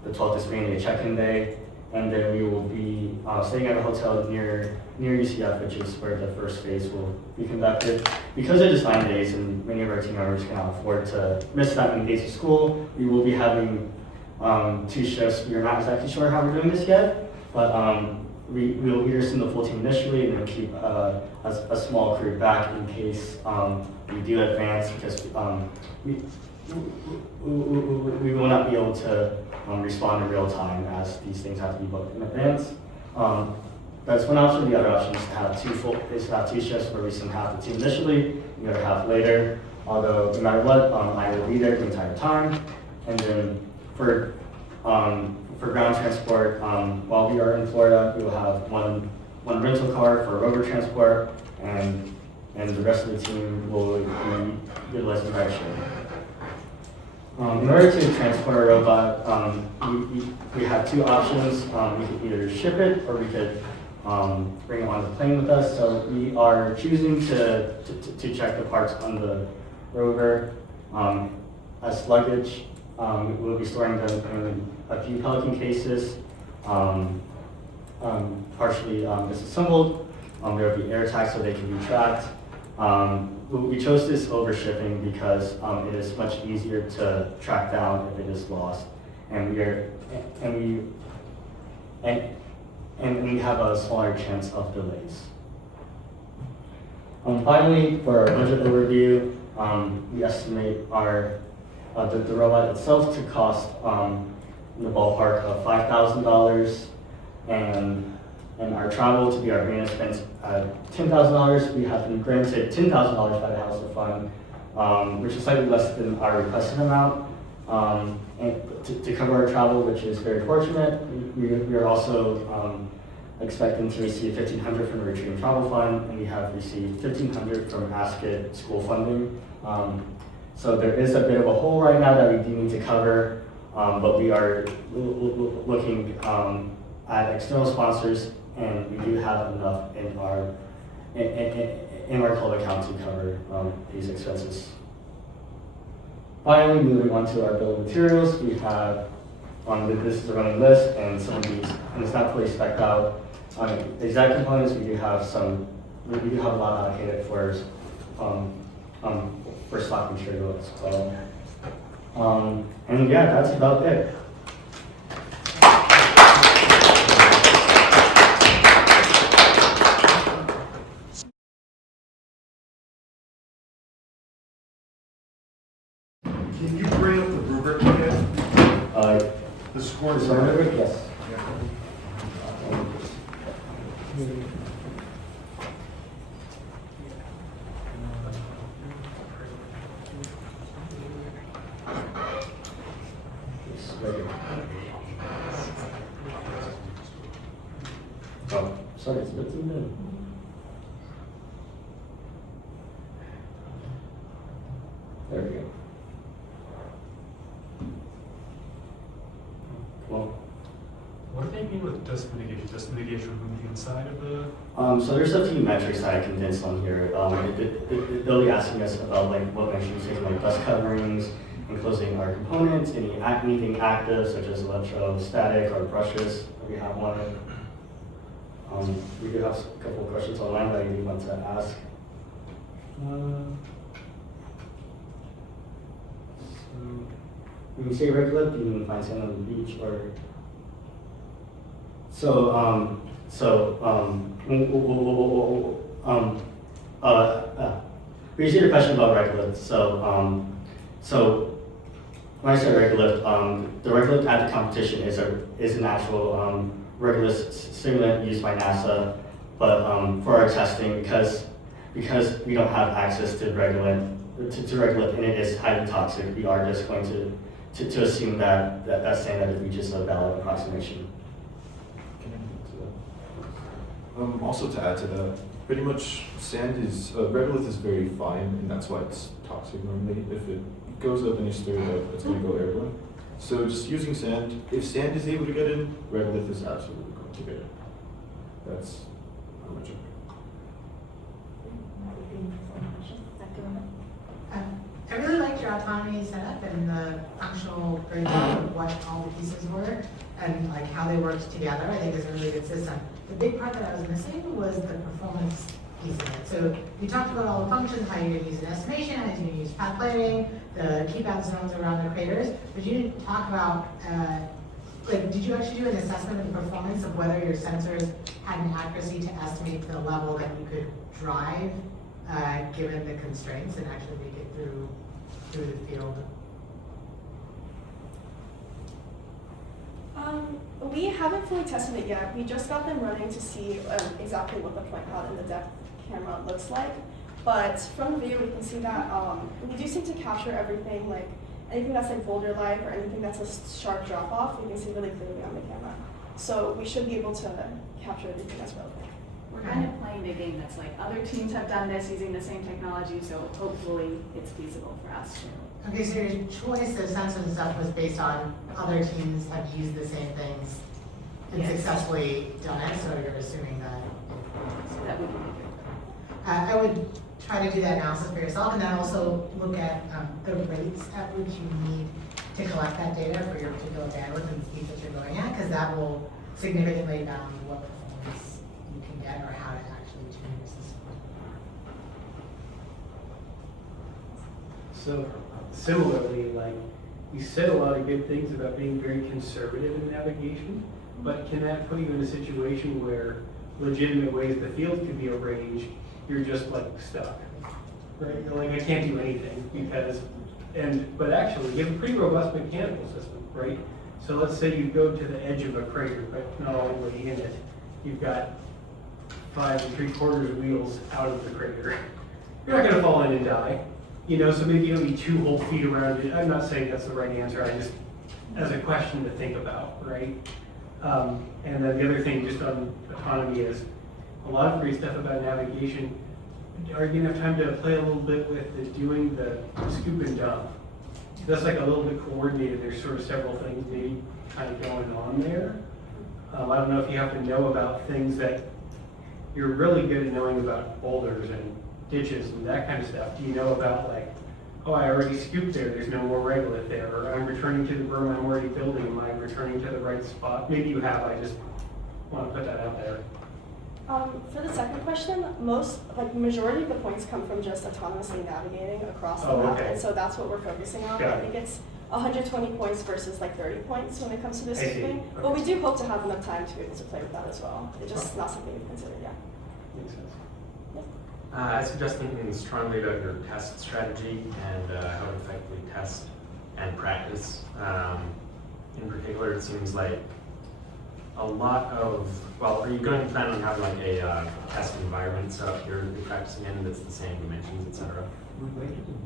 The 12th is mainly a check-in day, and then we will be staying at a hotel near UCF, which is where the first phase will be conducted. Because it is 9 days and many of our team members cannot afford to miss that many days of school, we will be having 2 shifts. We are not exactly sure how we're doing this yet, but we will either send the full team initially and then keep a small crew back in case we do advance, because we will not be able to respond in real time as these things have to be booked in advance. That's one option. The other option is to have two shifts where we send half the team initially, the other half later. Although no matter what, I will be there the entire time. And then for ground transport, while we are in Florida, we will have one rental car for rover transport, and the rest of the team will be utilizing rideshare. In order to transport our robot, we have two options. We could either ship it or we could bring it on the plane with us. So we are choosing to check the parts on the rover as luggage. We'll be storing them in a few Pelican cases, partially disassembled. There will be air tags so they can be tracked. We chose this over shipping because it is much easier to track down if it is lost, and we have a smaller chance of delays. Finally, for our budget overview, we estimate the robot itself to cost in the ballpark of $5,000, and our travel to be our main expense at $10,000. We have been granted $10,000 by the House of Fund, which is slightly less than our requested amount, and to cover our travel, which is very fortunate. We are also expecting to receive $1,500 from the Retreat and Travel Fund, and we have received $1,500 from ASCID school funding. So there is a bit of a hole right now that we do need to cover, but we are looking at external sponsors, and we do have enough in our club account to cover these expenses. Finally, moving on to our bill of materials, we have this is a running list, and some of these, and it's not fully spec'd out. The exact components, we do have a lot allocated for stock material as well. And yeah, that's about it. Can you bring up the rubric again? The score is Rubric, yes. Oh, sorry, it's a bit too big. There we go. Well, What do they mean with dust mitigation? Dust mitigation from the inside of the? so there's a few metrics that I condensed on here. They'll be asking us about like what measures taking like dust coverings, enclosing our components, anything active such as electrostatic or brushes. We have one. We do have a couple of questions online that I do want to ask. When you say regular, do you mean find sand on the beach or? We received a question about regolith. So when I say regolith, the regolith at the competition is an actual regolith stimulant used by NASA, but for our testing, because we don't have access to regolith, and it is highly toxic, we are just going to assume that's saying that it reaches a valid approximation. Also to add to that, pretty much sand is, regolith is very fine, and that's why it's toxic normally. If it goes up and you stir it up, it's going to go airborne. So just using sand, if sand is able to get in, regolith is absolutely going to get in. That's how much. I really liked your autonomy setup and the functional breakdown of what all the pieces were and like how they worked together. I think it's a really good system. The big part that I was missing was the performance piece of it. So you talked about all the functions, how you're going to use an estimation, how you're going to use path planning, the keep out zones around the craters, but you didn't talk about, like, did you actually do an assessment of the performance of whether your sensors had an accuracy to estimate the level that you could drive given the constraints and actually make it through the field? We haven't fully tested it yet. We just got them running to see exactly what the point cloud and the depth camera looks like. But from the video, we can see that we do seem to capture everything, like anything that's like boulder light or anything that's a sharp drop off, we can see really clearly on the camera. So we should be able to capture everything that's relevant. We're kind of playing a game that's like other teams have done this using the same technology, so hopefully it's feasible for us too. Okay, so your choice of sensors and stuff was based on other teams have used the same things and Yes. successfully done it, so you're assuming that. So that we can make it. I would try to do that analysis for yourself and then also look at the rates at which you need to collect that data for your particular bandwidth and speed that you're going at, because that will significantly bound what performance you can get or how to actually tune your system. So similarly, like, you said a lot of good things about being very conservative in navigation, but can that put you in a situation where legitimate ways the field could be arranged, you're just like stuck, right? You're like, I can't do anything because, but actually you have a pretty robust mechanical system, right? So let's say you go to the edge of a crater, but not all the way in it. You've got 5 3/4 wheels out of the crater. You're not gonna fall in and die. You know, so maybe you don't need 2 whole feet around it. I'm not saying that's the right answer, I just, as a question to think about, right? And then the other thing just on autonomy is a lot of great stuff about navigation. Are you gonna have time to play a little bit with doing the scoop and dump? That's like a little bit coordinated. There's sort of several things maybe kind of going on there. I don't know if you have to know about things that you're really good at knowing about boulders and ditches and that kind of stuff. Do you know about like, oh, I already scooped there, there's no more regolith there, or I'm returning to the berm I'm already building, am I returning to the right spot? Maybe you have, I just want to put that out there. For the second question, majority of the points come from just autonomously navigating across the map, okay. and so that's what we're focusing on. Got I it. think it's 120 points versus like 30 points when it comes to this I see. scooping. Okay. But we do hope to have enough time to be able to play with that as well. It's just not something we've considered yet. Makes sense. I suggest thinking strongly about your test strategy and how to effectively test and practice. In particular, it seems like a lot of, well, are you going to plan on having like a test environment set up here to be practicing in that's the same dimensions, et cetera?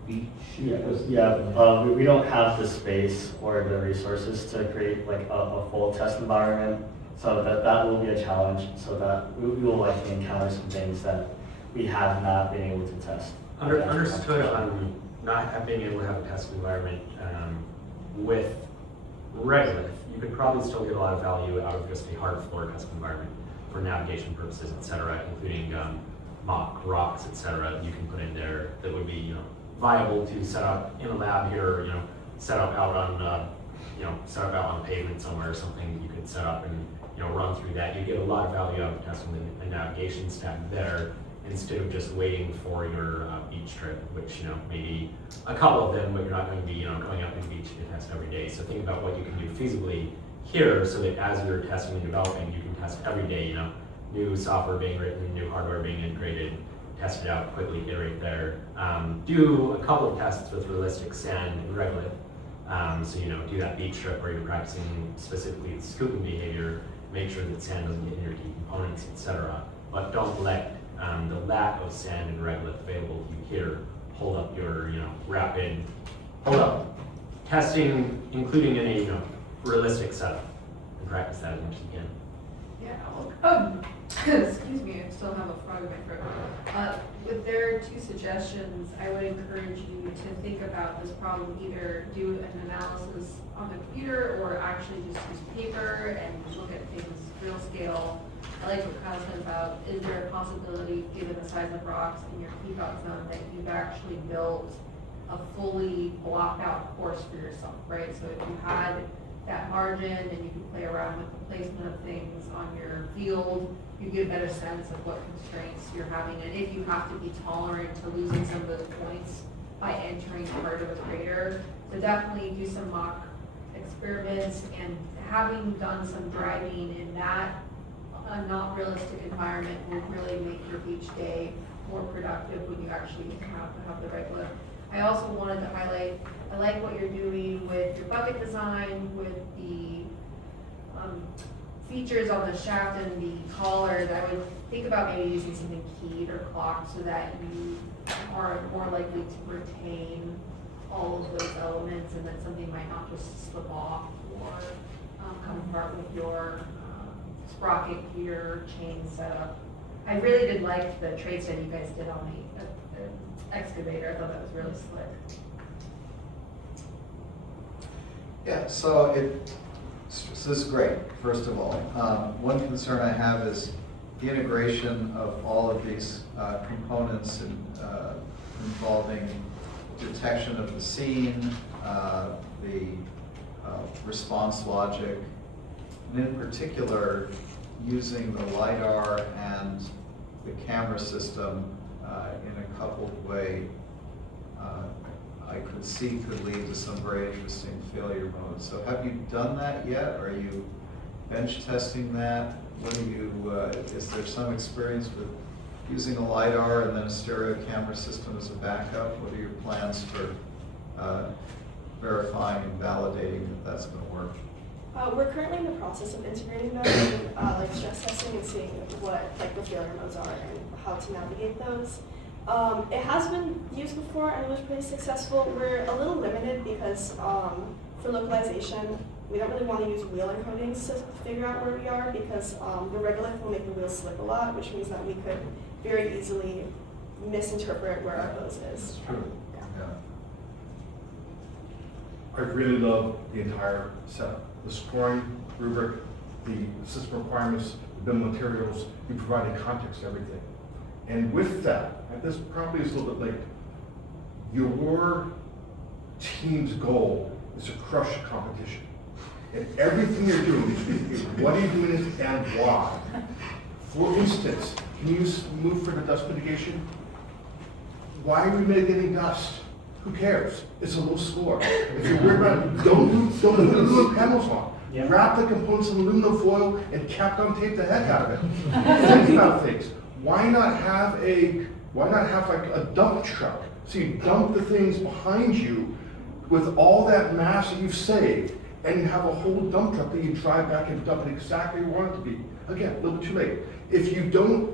We don't have the space or the resources to create like a full test environment, so that will be a challenge. So that we will likely encounter some things that we have not been able to test. Understood on not being able to have a test environment with regolith. You could probably still get a lot of value out of just a hard floor test environment for navigation purposes, et cetera, including mock rocks, et cetera, you can put in there that would be, viable to set up in a lab here, or, set up out on, set up out on pavement somewhere or something you could set up and, run through that. You get a lot of value out of testing the navigation stack there instead of just waiting for your beach trip, which, maybe a couple of them, but you're not going to be, going up to the beach to test every day. So think about what you can do feasibly here so that as you're testing and developing, you can test every day, new software being written, new hardware being integrated, test it out quickly, iterate there. Do a couple of tests with realistic sand and regolith. So, do that beach trip where you're practicing specifically the scooping behavior, make sure that sand doesn't get in your key components, etc. But don't let the lack of sand and regolith available to you here hold up your, rapid, testing, including in a, realistic setup, and practice that as much as you can. Yeah, excuse me, I still have a frog in my throat. With their 2 suggestions, I would encourage you to think about this problem, either do an analysis on the computer or actually just use paper and look at things real scale. I like what Kyle said about, is there a possibility, given the size of rocks in your keep out zone, that you've actually built a fully blocked out course for yourself, right? So if you had that margin and you can play around with the placement of things on your field, you get a better sense of what constraints you're having, and if you have to be tolerant to losing some of those points by entering part of a crater. So definitely do some mock experiments, and having done some driving in that not realistic environment will really make your beach day more productive when you actually have the right look. I also wanted to highlight, I like what you're doing with your bucket design, with the features on the shaft and the collars, I would think about maybe using something keyed or clocked so that you are more likely to retain all of those elements, and that something might not just slip off or come apart with your sprocket, gear, chain setup. I really did like the trade study you guys did on the excavator. I thought that was really slick. Yeah, so this is great, first of all. One concern I have is the integration of all of these components involving detection of the scene, the response logic, and in particular, using the LiDAR and the camera system in a coupled way, I could see could lead to some very interesting failure modes. So have you done that yet? Are you bench testing that? What are you, is there some experience with using a LiDAR and then a stereo camera system as a backup? What are your plans for verifying and validating that that's going to work? We're currently in the process of integrating those and like stress testing and seeing what like the failure modes are and how to navigate those. It has been used before and it was pretty successful. We're a little limited because for localization, we don't really want to use wheel encodings to figure out where we are because the regolith will make the wheel slip a lot, which means that we could very easily misinterpret where our hose is. True. Yeah. I really love the entire setup. The scoring rubric, the system requirements, the bill of materials, you provided context to everything. And with that, and this probably is a little bit late, your team's goal is to crush the competition. And everything you're doing is what are you doing this and why? For instance, can you move for the dust mitigation? Why are we mitigating dust? Who cares? It's a low score. If you're worried about it, don't put aluminum panels on. Yeah. Wrap the components in aluminum foil and Capcom tape the heck out of it. Think about things. Why not have like a dump truck? So you dump the things behind you with all that mass that you've saved, and you have a whole dump truck that you drive back and dump it exactly where you want it to be. Again, a little bit too late. If you only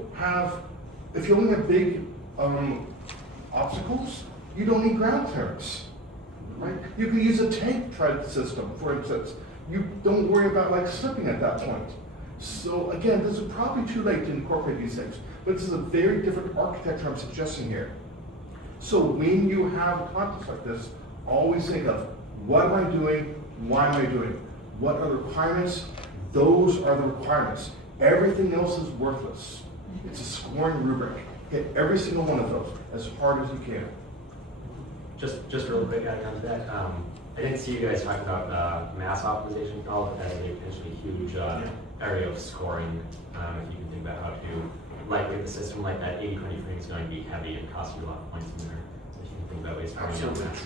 have big obstacles, you don't need ground clearance, right? You can use a tank tread system, for instance. You don't worry about like slipping at that point. So again, this is probably too late to incorporate these things, but this is a very different architecture I'm suggesting here. So when you have a context like this, always think of what am I doing, why am I doing it? What are the requirements? Those are the requirements. Everything else is worthless. It's a scoring rubric. Hit every single one of those as hard as you can. Just real quick, adding on to that, I didn't see you guys talk about mass optimization. I'll look at a potentially huge area of scoring. If you can think about how to, like with a system like that, 80-20 frame is going to be heavy and cost you a lot of points in there. If you can think about ways to optimize mass.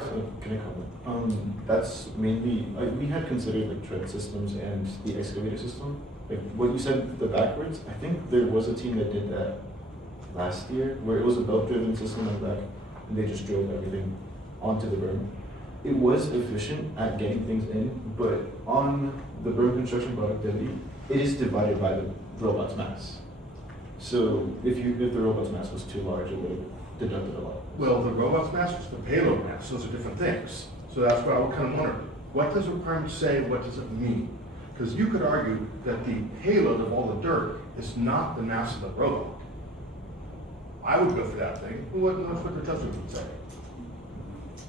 So can I comment? That's mainly, we had considered like tread systems and the excavator system. Like what you said, the backwards, I think there was a team that did that last year where it was a belt-driven system in the back and they just drove everything onto the berm. It was efficient at getting things in, but on the berm construction productivity, it is divided by the robot's mass. So if the robot's mass was too large, it would have deducted a lot. Well, the robot's mass is the payload mass. Those are different things. So that's why I would kind of wonder, what does the requirement say? What does it mean? Because you could argue that the payload of all the dirt is not the mass of the robot. I would go for that thing. Well, that's what the tester would say.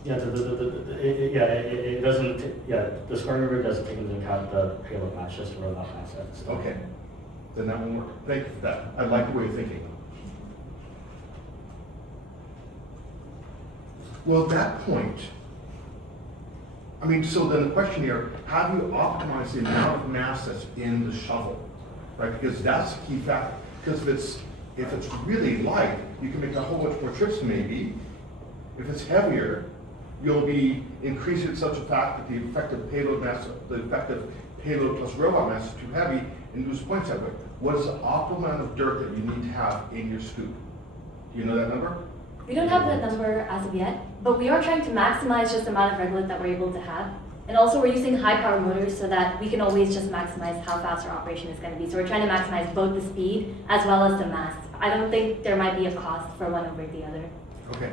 Yeah, it doesn't. Yeah, the scoring rubric doesn't take into account the payload mass, just the robot mass. Okay, then that won't work. Thank you for that. I like the way you're thinking. Well, at that point, I mean, so then the question here, how do you optimize the amount of mass that's in the shovel, right? Because that's the key factor. Because if it's really light, you can make a whole bunch more trips maybe. If it's heavier, you'll be increasing such a fact that the effective payload mass, the effective payload plus robot mass is too heavy and lose points that way. What is the optimal amount of dirt that you need to have in your scoop? Do you know that number? We don't have that number as of yet, but we are trying to maximize just the amount of regolith that we're able to have. And also we're using high power motors so that we can always just maximize how fast our operation is going to be. So we're trying to maximize both the speed as well as the mass. I don't think there might be a cost for one over the other. Okay.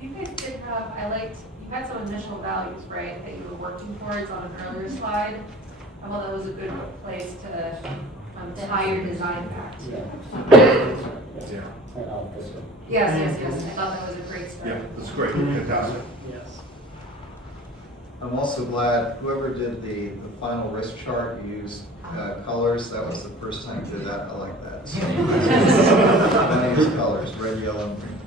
You guys did have, you had some initial values, right, that you were working towards on an earlier slide. I thought that was a good place to tie your design back to. Yeah. Yes. I thought that was a great start. Yeah, that's great. Fantastic. Yes. I'm also glad whoever did the final risk chart used colors. That was the first time you did that. I like that. So, many use colors, red, yellow, and green.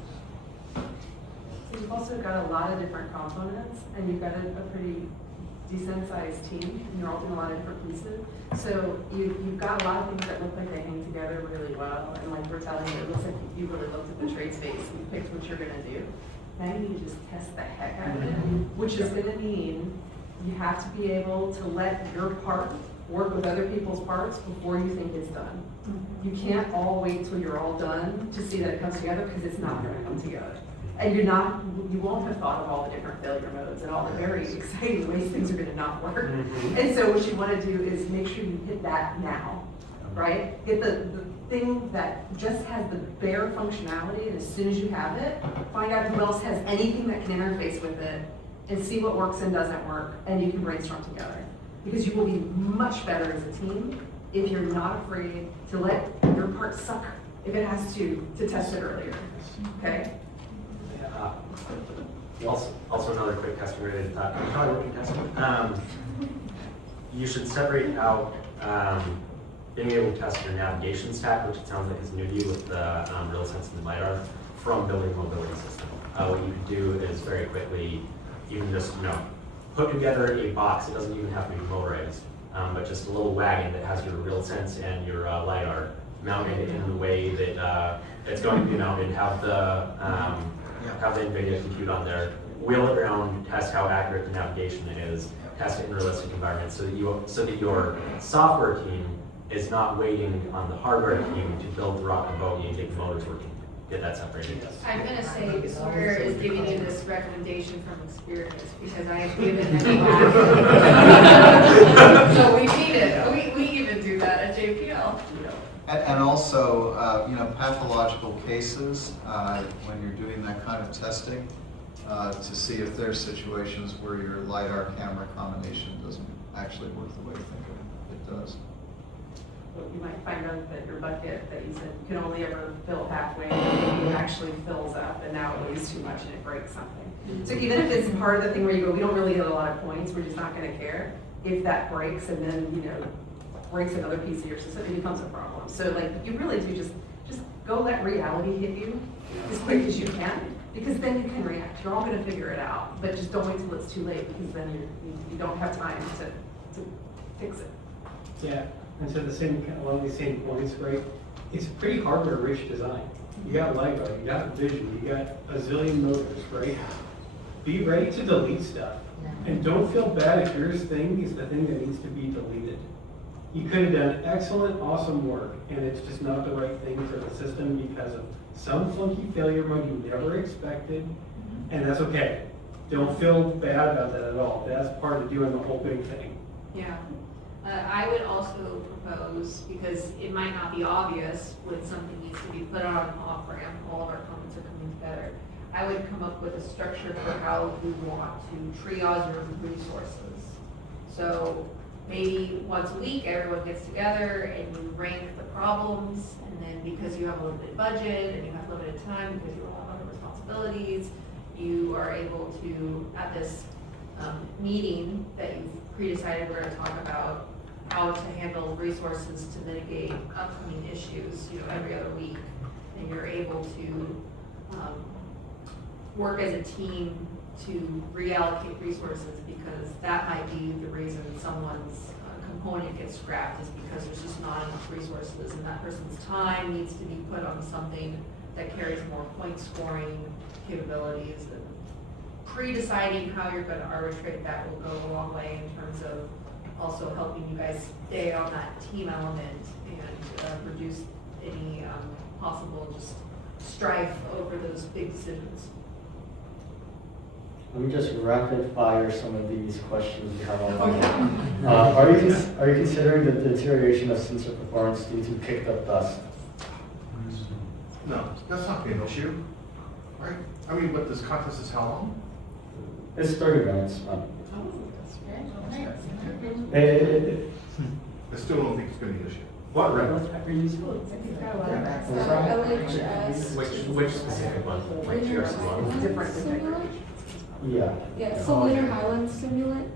So you've also got a lot of different components, and you've got a pretty decent sized team, and you're all doing a lot of different pieces. So you've got a lot of things that look like they hang together really well, and like we're telling you, it looks like you really looked at the trade space and picked what you're gonna do. Now you need to just test the heck out of it, which is gonna mean you have to be able to let your part work with other people's parts before you think it's done. You can't all wait till you're all done to see that it comes together, because it's not gonna come together. And you won't have thought of all the different failure modes and all the very exciting ways things are gonna not work. And so what you wanna do is make sure you hit that now, right? Get the thing that just has the bare functionality, and as soon as you have it, find out who else has anything that can interface with it, and see what works and doesn't work, and you can brainstorm together. Because you will be much better as a team if you're not afraid to let your part suck if it has to test it earlier, okay? Also another quick testing related thought. You probably won't be testing. You should separate out being able to test your navigation stack, which it sounds like is new to you with the real sense and LiDAR, from building a mobility system. What you could do is very quickly, even just put together a box. It doesn't even have to be motorized, but just a little wagon that has your real sense and your LiDAR mounted in the way that it's going to be mounted. Have the NVIDIA compute on there, wheel it around, test how accurate the navigation is, test it in realistic environments, so that your software team is not waiting on the hardware team to build the rocket bogie and get the motors working. Get that separated. I'm gonna say Sawyer is giving you this recommendation from experience, because I have given him a lot. So we need it. We even do that at JPL. And also, pathological cases, when you're doing that kind of testing, to see if there's situations where your LiDAR camera combination doesn't actually work the way you think it does. You might find out that your bucket that you said can only ever fill halfway, it actually fills up, and now it weighs too much and it breaks something. So even if it's part of the thing where you go, we don't really get a lot of points, we're just not gonna care, if that breaks and then, breaks another piece of your system, it becomes a problem. So like, you really do just go let reality hit you as quick as you can, because then you can react. You're all gonna figure it out, but just don't wait till it's too late, because then you don't have time to fix it. Yeah. And so along these same points, right? It's a pretty hardware-rich design. You got LiDAR, you got vision, you got a zillion motors, right? Be ready to delete stuff, and don't feel bad if your thing is the thing that needs to be deleted. You could have done excellent, awesome work, and it's just not the right thing for the system because of some funky failure mode you never expected, and that's okay. Don't feel bad about that at all. That's part of doing the whole big thing. Yeah. I would also propose, because it might not be obvious when something needs to be put on an off-ramp, all of our comments are coming together, I would come up with a structure for how we want to triage your resources. So maybe once a week, everyone gets together and you rank the problems, and then because you have a limited budget and you have limited time because you have other responsibilities, you are able to, at this meeting that you've pre-decided, we're going to talk about how to handle resources to mitigate upcoming issues, every other week, and you're able to work as a team to reallocate resources, because that might be the reason someone's component gets scrapped, is because there's just not enough resources, and that person's time needs to be put on something that carries more point scoring capabilities. And pre-deciding how you're going to arbitrate that will go a long way in terms of also helping you guys stay on that team element and reduce any possible just strife over those big decisions. Let me just rapid fire some of these questions we have online. Are you considering the deterioration of sensor performance due to kicked up dust? No, that's not being an issue, right? I mean, but this contest is how long? It's 30 minutes. I still don't think it's gonna be an issue. What LHS. Which specific one? Like GRC one? Different Simulant? Yeah. Yeah, so Lunar Highlands simulant.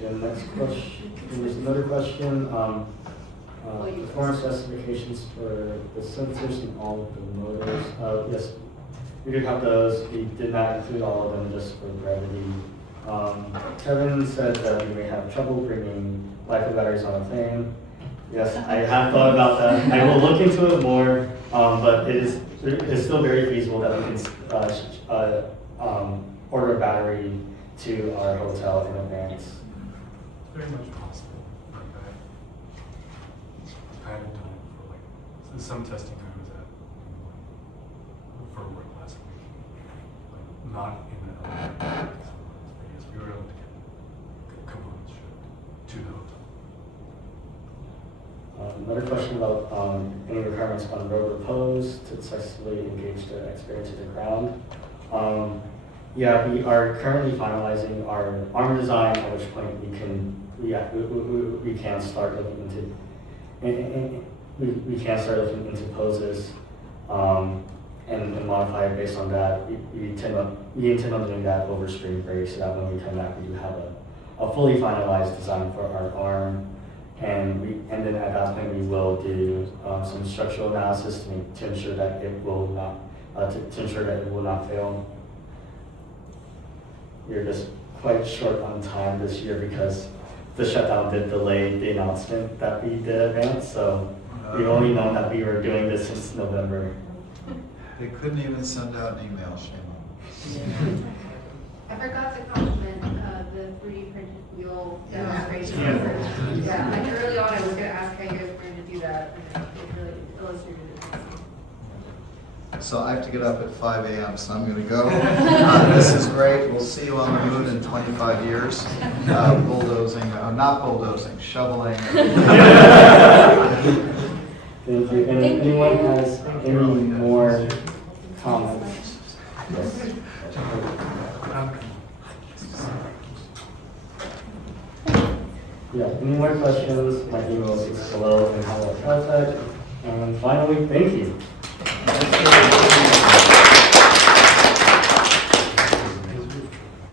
The next question, there's another question. Performance specifications for the sensors and all of the motors. Yes, we do have those. We did not include all of them just for brevity. Kevin said that we may have trouble bringing LiPo batteries on a plane. Yes, I have thought about that. I will look into it more, but it's still very feasible that we can order a battery to our hotel in advance. Very much possible. Like I haven't done it for like some testing I was at for work last week. Like not in the elevator. Yes, we were able to get components shipped to the hotel. Another question about any requirements on rover pose to successfully engage the expert to the ground. Yeah, we are currently finalizing our arm design, at which point we can start looking into we can start looking into poses and modify it based on that. We intend on doing that over spring break, so that when we come back, we do have a fully finalized design for our arm, and then at that point we will do some structural analysis to ensure that it will not fail. We're just quite short on time this year because the shutdown did delay the announcement that we did advance, so we've only known that we were doing this since November. They couldn't even send out an email, shame on them. I forgot to compliment the 3D printed wheel demonstration. Yeah, like early on I was gonna ask how you guys were going to do that, and it really illustrated it. So I have to get up at 5 a.m., so I'm going to go. This is great. We'll see you on the moon in 25 years. Bulldozing, not bulldozing, shoveling. Thank you. And if anyone has any more comments? Yes. Yeah, any more questions? My email is below and hello at Caltech. And finally, thank you.